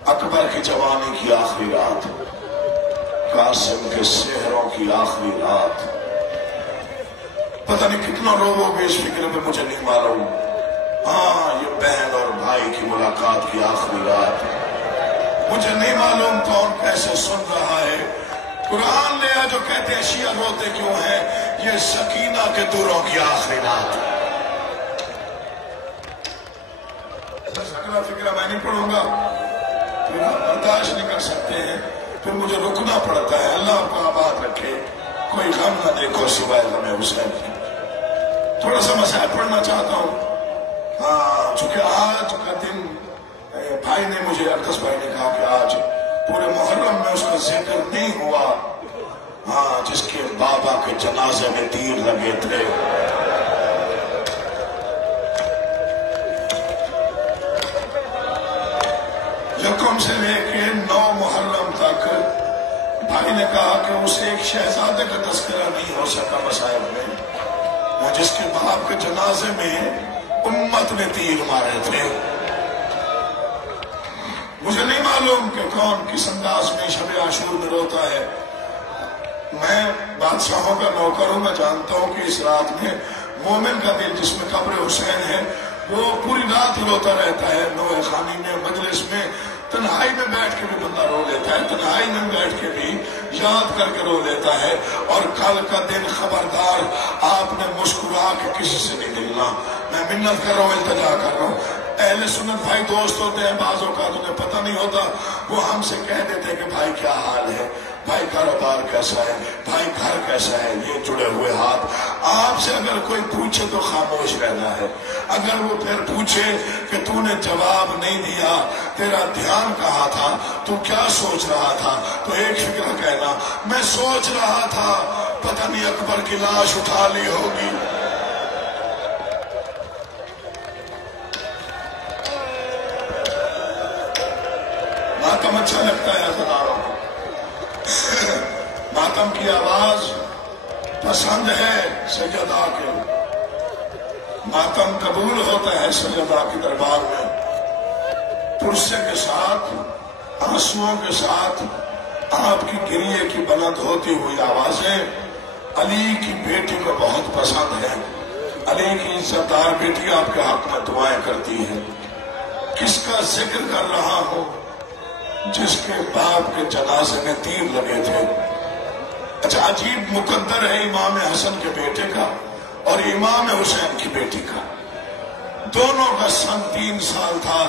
اکبر کی جوانی کی آخری رات، قاسم کے سحروں کی آخری رات. پتہ نہیں کتنا لوگوں کے اس فکر میں مجھے نہیں معلوم. ہاں یہ بہن اور بھائی کی ملاقات کی آخری رات. مجھے نہیں معلوم کون کیسے سن رہا ہے. قرآن لیا جو کہتے ہیں شیعہ روتے کیوں ہیں، یہ سکینہ کے دوروں کی آخری رات. اگلا فکرہ میں نہیں پڑھوں گا، پھر آپ برداشت نہیں کر سکتے ہیں، پھر مجھے رکنا پڑتا ہے. اللہ آپ کو آباد رکھے. کوئی غم نہ دیکھو سوائے غم حسین کی. تھوڑا سا مسائل پڑھنا چاہتا ہوں. ہاں چونکہ آج کا دن بھائی نے مجھے، ارکس بھائی نے کہا کہ آج پورے محرم میں اس کا ذکر نہیں ہوا. ہاں جس کے بابا کے جنازے میں تیر لگے تھے. یکم سے لے کے 9 محرم تک بھائی نے کہا کہ اس ایک شہزادے کا تذکرہ نہیں ہو سکا مصائب میں، جس کے باپ کے جنازے میں امت نے تیر مارے تھے. مجھے نہیں معلوم کہ کون کس انداز میں شب عاشور میں روتا ہے. میں بادشاہوں کا نوکر ہوں. میں جانتا ہوں کہ اس رات میں مومن کا دل جس میں قبر حسین ہے وہ پوری رات روتا رہتا ہے. نوے خانی میں، مجلس میں، تنہائی میں بیٹھ کے بھی بندہ رو لیتا ہے، تنہائی میں بیٹھ کے بھی یاد کر کے رو لیتا ہے. اور کل کا دن خبردار آپ نے مسکرا کے کسی سے نہیں ملنا. میں منت کر رہا ہوں، التجا کر رہا ہوں. اہل سنت بھائی دوست ہوتے ہیں، بعض اوقات انہیں پتہ نہیں ہوتا، وہ ہم سے کہہ دیتے کہ بھائی کیا حال ہے، بھائی کاروبار کیسا ہے، بھائی گھر کیسا ہے. یہ جڑے ہوئے ہاتھ. آپ سے اگر کوئی پوچھے تو خاموش رہنا ہے. اگر وہ پھر پوچھے کہ تو نے جواب نہیں دیا، تیرا دھیان کہاں تھا، تو کیا سوچ رہا تھا، تو ایک فکر کہنا میں سوچ رہا تھا پتہ نہیں اکبر کی لاش اٹھا لی ہوگی. ماتم اچھا لگتا ہے ہزاروں کو. ماتم کی آواز پسند ہے سیدہ کے. ماتم قبول ہوتا ہے سیدہ کے دربار میں. پرسے کے ساتھ، آنسوؤں کے ساتھ آپ کی گریے کی بلند ہوتی ہوئی آوازیں علی کی بیٹی کو بہت پسند ہے. علی کی عزت دار بیٹی آپ کے حق میں دعائیں کرتی ہے. کس کا ذکر کر رہا ہوں؟ جس کے باپ کے جنازے میں تیر لگے تھے. اچھا عجیب مقدر ہے امام حسن کے بیٹے کا اور امام حسین کی بیٹی کا. دونوں کا سن 3 سال تھا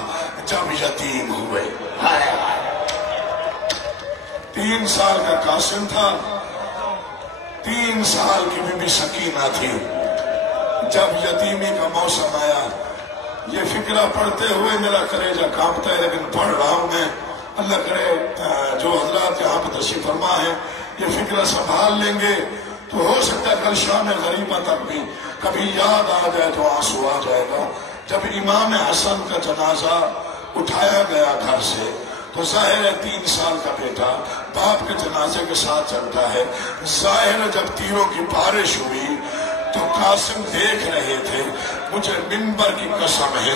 جب یتیم ہوئے. 3 سال کا قاسم تھا، 3 سال کی بی بی سکینہ تھی. جب یتیمی کا موسم آیا یہ فکرہ پڑھتے ہوئے میرا کلیجہ کانپتا ہے، لیکن پڑھ رہا ہوں میں. اللہ کرے جو حضرات یہاں پہ تشریف فرما ہے یہ فکرہ سنبھال لیں گے تو ہو سکتا ہے کل شام غریبہ تک بھی کبھی یاد آ جائے تو آنسو آ جائے گا. جب امام حسن کا جنازہ اٹھایا گیا گھر سے تو ظاہر ہے 3 سال کا بیٹا باپ کے جنازے کے ساتھ چلتا ہے. ظاہر ہے جب تیروں کی بارش ہوئی تو قاسم دیکھ رہے تھے. مجھے منبر کی قسم ہے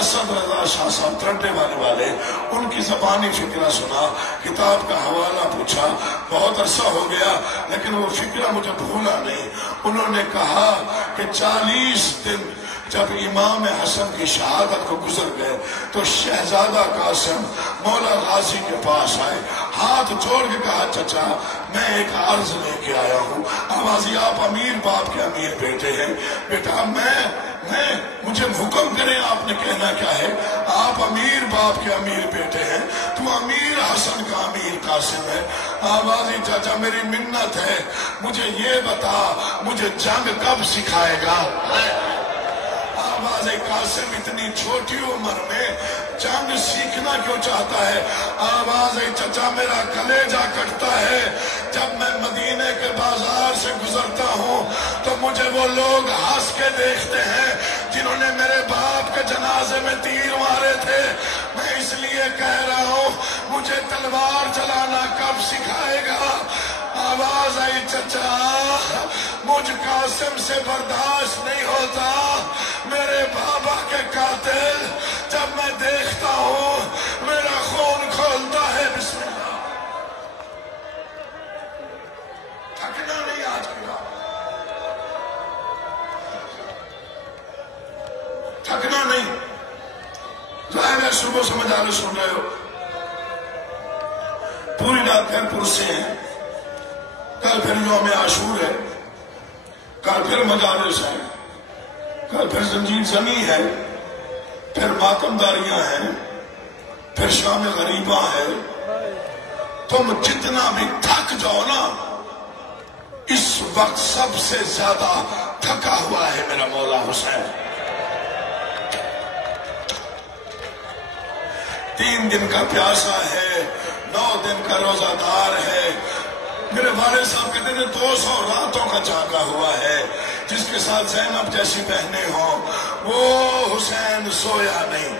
اسد رضا شاہ صاحب ترنڈے والے ان کی زبانی فکرہ سنا، کتاب کا حوالہ پوچھا، بہت عرصہ ہو گیا لیکن وہ فکرہ مجھے بھولا نہیں. انہوں نے کہا کہ 40 دن جب امام حسن کی شہادت کو گزر گئے تو شہزادہ قاسم مولا غازی کے پاس آئے، ہاتھ جوڑ کے کہا چچا میں ایک عرض لے کے آیا ہوں. آوازی آپ امیر باپ کے امیر بیٹے ہیں، بیٹا مجھے حکم کریں آپ نے کہنا کیا ہے. آپ امیر باپ کے امیر بیٹے ہیں، تو امیر حسن کا امیر قاسم ہے. آوازی چچا میری منت ہے مجھے یہ بتا مجھے جنگ کب سکھائے گا. آواز قاسم اتنی چھوٹی عمر میں جنگ سیکھنا کیوں چاہتا ہے. آواز چچا میرا کلیجہ کٹتا ہے جب میں مدینے کے بازار سے گزرتا ہوں تو مجھے وہ لوگ ہنس کے دیکھتے ہیں جنہوں نے میرے باپ کے جنازے میں تیر مارے تھے. میں اس لیے کہہ رہا ہوں مجھے تلوار چلانا کب سکھائے گا. آواز آئی چچا مجھ قاسم سے برداشت نہیں ہوتا، میرے بابا کے قاتل جب میں دیکھتا ہوں میرا خون کھولتا ہے. بسم اللہ. تھکنا نہیں آج کی بات، تھکنا نہیں. ظاہر ہے صبح سے مجالس سن رہے ہو، پوری رات گھر پرسے ہیں، کل پھر یوم عاشور ہے، کل پھر مجالس ہے، کل پھر زنجیر زنی ہے، پھر ماتم داریاں ہیں، پھر شام غریبہ ہے. تم جتنا بھی تھک جاؤ نا اس وقت سب سے زیادہ تھکا ہوا ہے میرا مولا حسین. 3 دن کا پیاسا ہے، 9 دن کا روزہ دار ہے. میرے والد صاحب کہتے تھے 200 راتوں کا جاگا ہوا ہے. جس کے ساتھ زینب جیسی بہنیں ہوں وہ حسین سویا نہیں.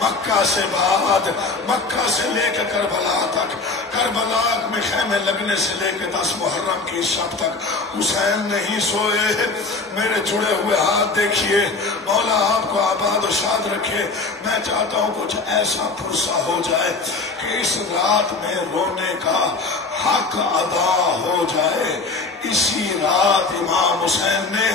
مکہ سے بعد، مکہ سے لے کے کربلا تک، کربلا میں خیمے لگنے سے لے کے 10 محرم کی شب تک حسین نہیں سوئے. میرے جڑے ہوئے ہاتھ دیکھیے، مولا آپ کو آباد و شاد رکھے. میں چاہتا ہوں کچھ ایسا پرسا ہو جائے کہ اس رات میں رونے کا حق ادا ہو جائے. اسی رات امام حسین نے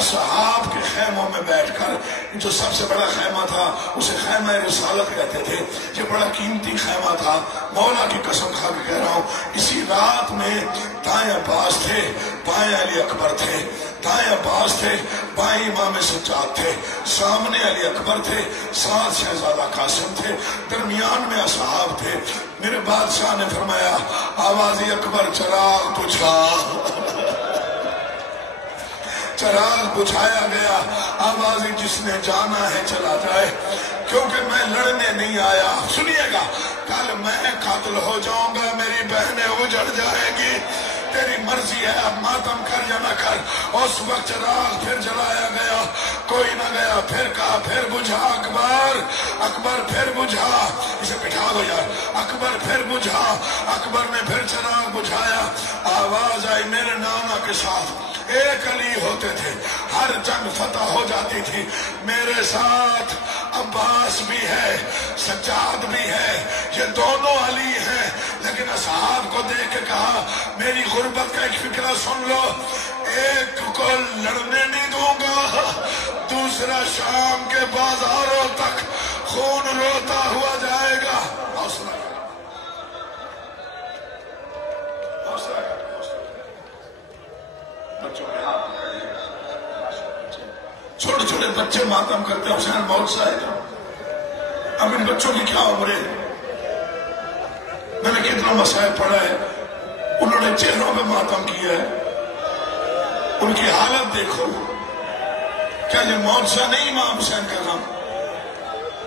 اصحاب کے خیموں میں بیٹھ کر، جو سب سے بڑا خیمہ تھا اسے خیمہ رسالت کہتے تھے، یہ بڑا قیمتی خیمہ تھا، مولا کی قسم کھا کے کہہ رہا ہوں اسی رات میں دائیں عباس تھے، بائیں علی اکبر تھے، دائیں عباس تھے، بائیں امام سجاد تھے، سامنے علی اکبر تھے، ساتھ شہزادہ قاسم تھے، درمیان میں اصحاب تھے. میرے بادشاہ نے فرمایا آوازی اکبر چراغ بجھا. چراغ بجھایا گیا. آوازی جس نے جانا ہے چلا جائے، کیونکہ میں لڑنے نہیں آیا. سنیے گا کل میں قاتل ہو جاؤں گا، میری بہنیں اجڑ جائیں گی، تیری مرضی ہے اب ماتم کر یا نہ کر. اس وقت چراغ پھر جلایا گیا، کوئی نہ گیا. پھر کہا پھر بجھا اکبر، اکبر پھر بجھا. اسے بٹھا دو یار. اکبر پھر بجھا، اکبر نے پھر چراغ بجھایا. آواز آئی میرے نانا کے ساتھ ایک علی ہوتے تھے، ہر جنگ فتح ہو جاتی تھی. میرے ساتھ عباس بھی ہے، سجاد بھی ہے، یہ دونوں علی ہیں. لیکن اصحاب کو دیکھ کے کہا میری غربت کا ایک فکرہ سن لو، ایک کو لڑنے نہیں دوں گا، دوسرا شام کے بازاروں تک خون روتا ہوا جائے گا. حوصلہ چھوٹے چھوٹے بچے ماتم کرتے ہیں حسین موت سے آئے گا. اب ان بچوں کی کیا عمر ہے؟ میں نے کتنا مسائل پڑھا ہے، انہوں نے چہروں پہ ماتم کیا ہے. ان کی حالت دیکھو. کیا یہ موت سے نہیں امام حسین کا غم؟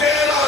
13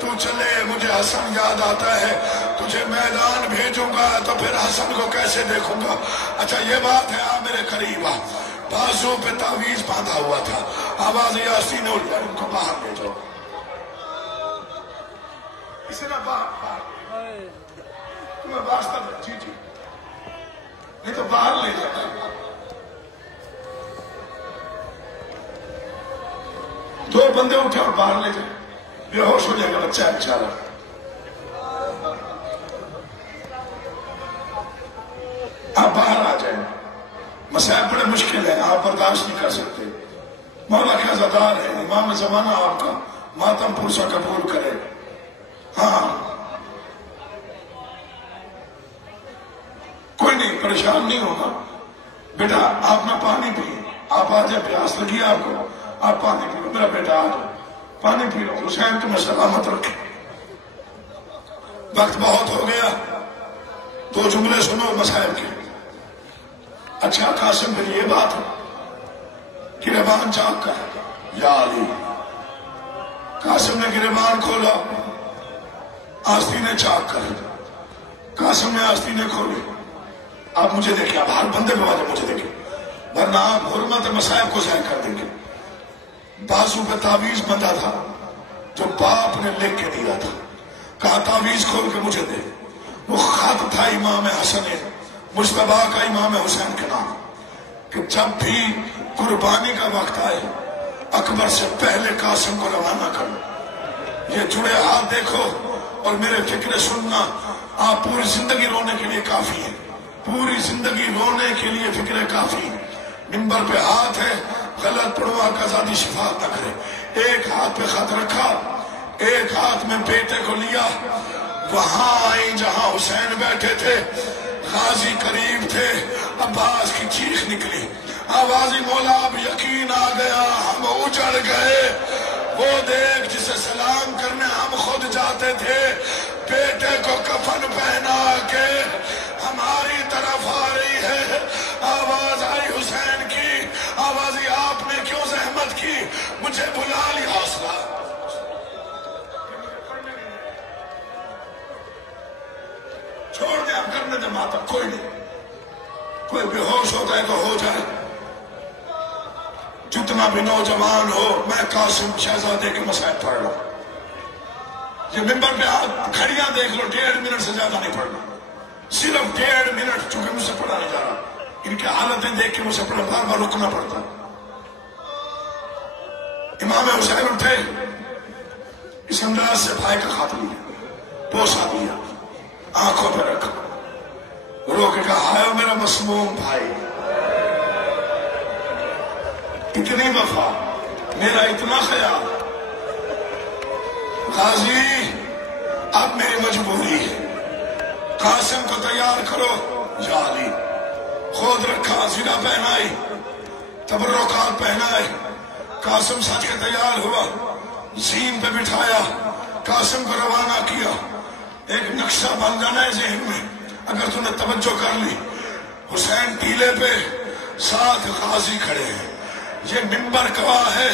تو چلے مجھے حسن یاد آتا ہے، تجھے میدان بھیجوں گا تو پھر حسن کو کیسے دیکھوں گا؟ اچھا یہ بات ہے، آ میرے قریب آ، بازو پہ تعویذ باندھا ہوا تھا، آواز یاسین اٹھ جائے، ان کو باہر لے جاؤ، اسے نہ باہر تمہیں واسطہ جی جی نہیں تو باہر لے جاؤ، دو بندے اٹھے اور باہر لے جائے، بے ہوش ہو جائے گا بچہ بیچارہ۔ آپ باہر آ جائیں، مسائل بڑے مشکل ہیں، آپ برداشت نہیں کر سکتے، مولا کے عزادار ہے، امام زمانہ آپ کا ماتم پرسا قبول کرے۔ ہاں کوئی نہیں، پریشان نہیں ہوگا بیٹا، آپ نہ پانی پیئے، آپ آ جائے، پیاس لگی آپ کو، آپ پانی پی لو، میرا بیٹا آ جائے، پانی پی لو، حسین تمہیں سلامت رکھے۔ وقت بہت ہو گیا، دو جملے سنو مسائل کے۔ اچھا قاسم پھر یہ بات ہے گریبان چاک کا ہے، یا علی، قاسم نے گریبان کھولا، آستینیں چاک کر، قاسم نے آستینیں کھولی۔ آپ مجھے دیکھیں، آپ ہر بندے کو آجے مجھے دیکھیں، ورنہ آپ حرمت مسائب کو ضائع کر دیں گے۔ بازو پہ تعویذ بندھا تھا جو باپ نے لکھ کے دیا تھا، کہا تعویذ کھول کے مجھے دے، وہ خط تھا امام حسن مجتبیٰ کا امام حسین کے نام، کہ جب بھی قربانی کا وقت آئے اکبر سے پہلے قاسم کو روانہ کرو۔ یہ جڑے ہاتھ دیکھو اور میرے فکر سننا، آپ پوری زندگی رونے کے لیے کافی ہے، پوری زندگی رونے کے لیے فکر کافی۔ منبر پہ ہاتھ ہے، غلط پڑھوا کا ذاتی شفاعت نہ کرے۔ ایک ہاتھ پہ خط رکھا، ایک ہاتھ میں بیٹے کو لیا، وہاں آئی جہاں حسین بیٹھے تھے، غازی قریب تھے، عباس کی چیخ نکلی، آوازی مولا اب یقین آ گیا، ہم اجڑ گئے، وہ دیکھ جسے سلام کرنے ہم خود جاتے تھے، بیٹے کو کفن پہنا کے ہماری طرف آ رہی ہے۔ آواز آئی حسین کی، آوازی آپ نے کیوں زحمت کی، مجھے بلا لیا، حوصلہ چھوڑ دیں، ہم کرنے دیں ماتم، کوئی نہیں، کوئی بے ہوش ہوتا ہے تو ہو جائے، جتنا بھی نوجوان ہو، میں قاسم شہزادے کے مسائل پڑھ رہا ہوں۔ یہ ممبر پہ آپ کھڑیاں دیکھ لو، 1.5 منٹ سے زیادہ نہیں پڑھنا، صرف 1.5 منٹ، چونکہ مجھ سے پڑھا نہیں جا رہا، ان کی حالتیں دیکھ کے مجھ سے پڑھا، بار بار رکنا پڑتا۔ امام حسین اٹھے، اس انداز سے بھائی کا خط لیا، بوسا دیا، آنکھوں پہ رکھا، رو کے کہا، ہائے میرا مسموم بھائی، اتنی وفا، میرا اتنا خیال، غازی اب میری مجبوری ہے، قاسم کو تیار کرو، یا علی، خود رکھا، زیرہ پہنائی، تبرکات پہنائے، قاسم سج کے تیار ہوا، زین پہ بٹھایا، قاسم کو روانہ کیا۔ ایک نقشہ بن جانا ہے ذہن میں، اگر تم نے توجہ کر لی، حسین ٹیلے پہ، ساتھ غازی کھڑے ہیں، یہ منبر گواہ ہے،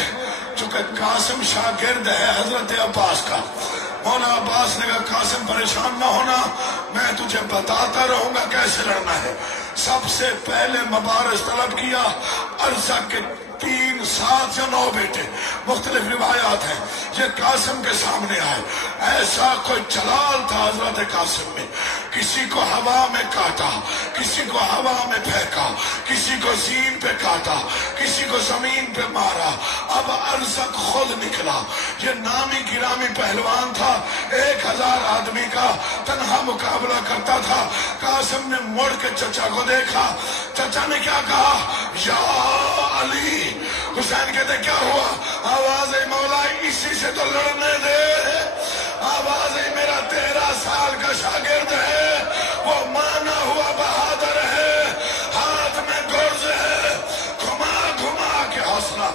چونکہ قاسم شاگرد ہے حضرت عباس کا۔ مولا عباس نے کہا، قاسم پریشان نہ ہونا، میں تجھے بتاتا رہوں گا کیسے لڑنا ہے۔ سب سے پہلے مبارز طلب کیا، عرضہ کے 3، 7 یا 9 بیٹے، مختلف روایات ہیں، یہ قاسم کے سامنے آئے، ایسا کوئی جلال تھا حضرت قاسم میں، کسی کو ہوا میں کاٹا، کسی کو ہوا میں پھینکا، کسی کو زین پہ کاٹا، کسی کو زمین پہ مارا، اب ارزق خود نکلا۔ یہ نامی گرامی پہلوان تھا، 1000 آدمی کا تنہا مقابلہ کرتا تھا۔ قاسم نے مڑ کے چچا کو دیکھا، چچا نے کیا کہا، یا علی۔ حسین کہتے کیا ہوا، آواز مولا اسی سے تو لڑنے دے، آواز میرا 13 سال کا شاگرد ہے، وہ مانا ہوا بہادر ہے، ہاتھ میں گرز ہے، گھما گھما کے حوصلہ۔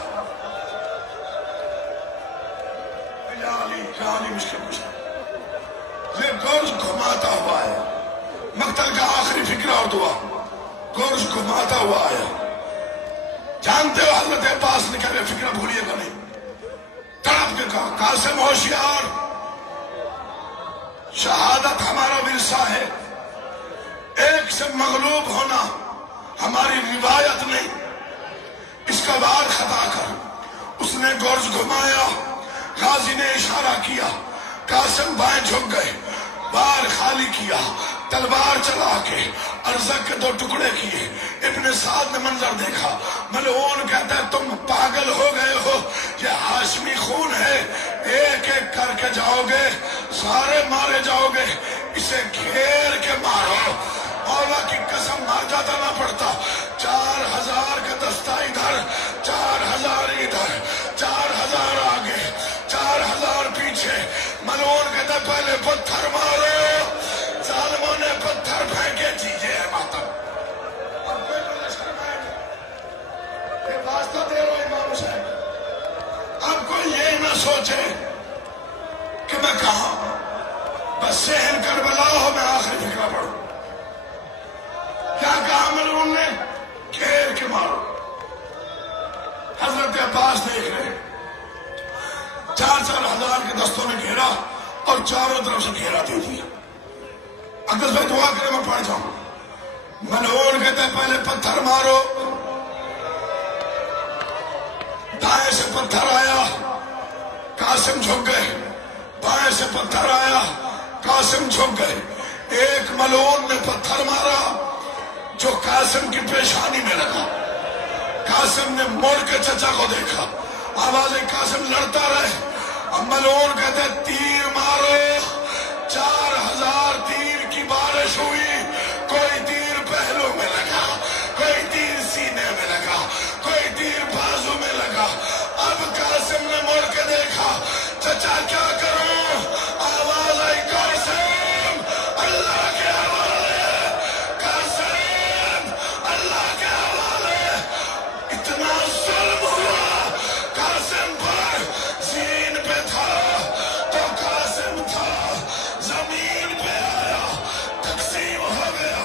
یا علی مشکل مشکل، یہ گرز گھماتا ہوا ہے، مقتل کا آخری فکر اور دعا، گرز گھماتا ہوا آیا۔ جانتے ہو حضرت عباس نے کہا فکر بھولیے گا نہیں، تڑپ کے کہا قاسم ہوشیار، شہادت ہمارا ورثہ ہے، ایک سے مغلوب ہونا ہماری روایت نہیں، اس کا وار خطا کر۔ اس نے گرز گھمایا، غازی نے اشارہ کیا، قاسم بائیں جھک گئے، وار خالی کیا، تلوار چلا کے ارزق کے 2 ٹکڑے کیے۔ ابن سعد نے منظر دیکھا، ملعون کہتا ہے تم پاگل ہو گئے ہو، یہ ہاشمی خون ہے، ایک ایک کر کے جاؤ گے، سارے مارے جاؤ گے، اسے گھیر کے مارو۔ مولا کی قسم مار جاتا نہ پڑتا۔ 4000 کا دستہ ادھر، 4000 ادھر، 4000 آگے، 4000 پیچھے۔ ملعون کہتا ہے پہلے پتھر مارو، ظالموں نے پتھر پھینکے، چیزیں ہیں ماتم۔ اب کوئی بڑا شرمائے نہیں، یہ واسطہ دے رہا امام حسین۔ اب کوئی یہ نہ سوچے کہ میں کہاں، بس صحن کربلا ہو میں آخری فکرہ پڑھوں۔ کیا کہا ملعون نے؟ گھیر کے مارو۔ حضرت عباس دیکھ رہے، 4,000 کے دستوں نے گھیرا اور چاروں طرف سے گھیرا دے دیا۔ اقدس بھائی دعا کرے میں پڑھ جاؤں۔ ملعون کہتے ہیں پہلے پتھر مارو، دائیں سے پتھر آیا، قاسم جھک گئے، بائیں سے پتھر آیا، قاسم جھک گئے۔ ایک ملعون نے پتھر مارا جو قاسم کی پیشانی میں لگا۔ قاسم نے مڑ کے چچا کو دیکھا، آوازیں قاسم لڑتا رہے۔ اب ملعون کہتے ہیں تیر مارو، 4000 تیر کی بارش ہوئی، کوئی تیر پہلو میں لگا، کوئی تیر سینے میں لگا، کوئی تیر بازو میں لگا۔ اب قاسم نے مڑ کے دیکھا، چچا کیا کروں؟ آواز آئی قاسم اللہ کے حوالے، قاسم اللہ کے حوالے۔ اتنا ظلم ہوا قاسم پر، زین پہ تھا تو قاسم تھا، زمین پہ آیا تقسیم ہو گیا۔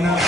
Amen.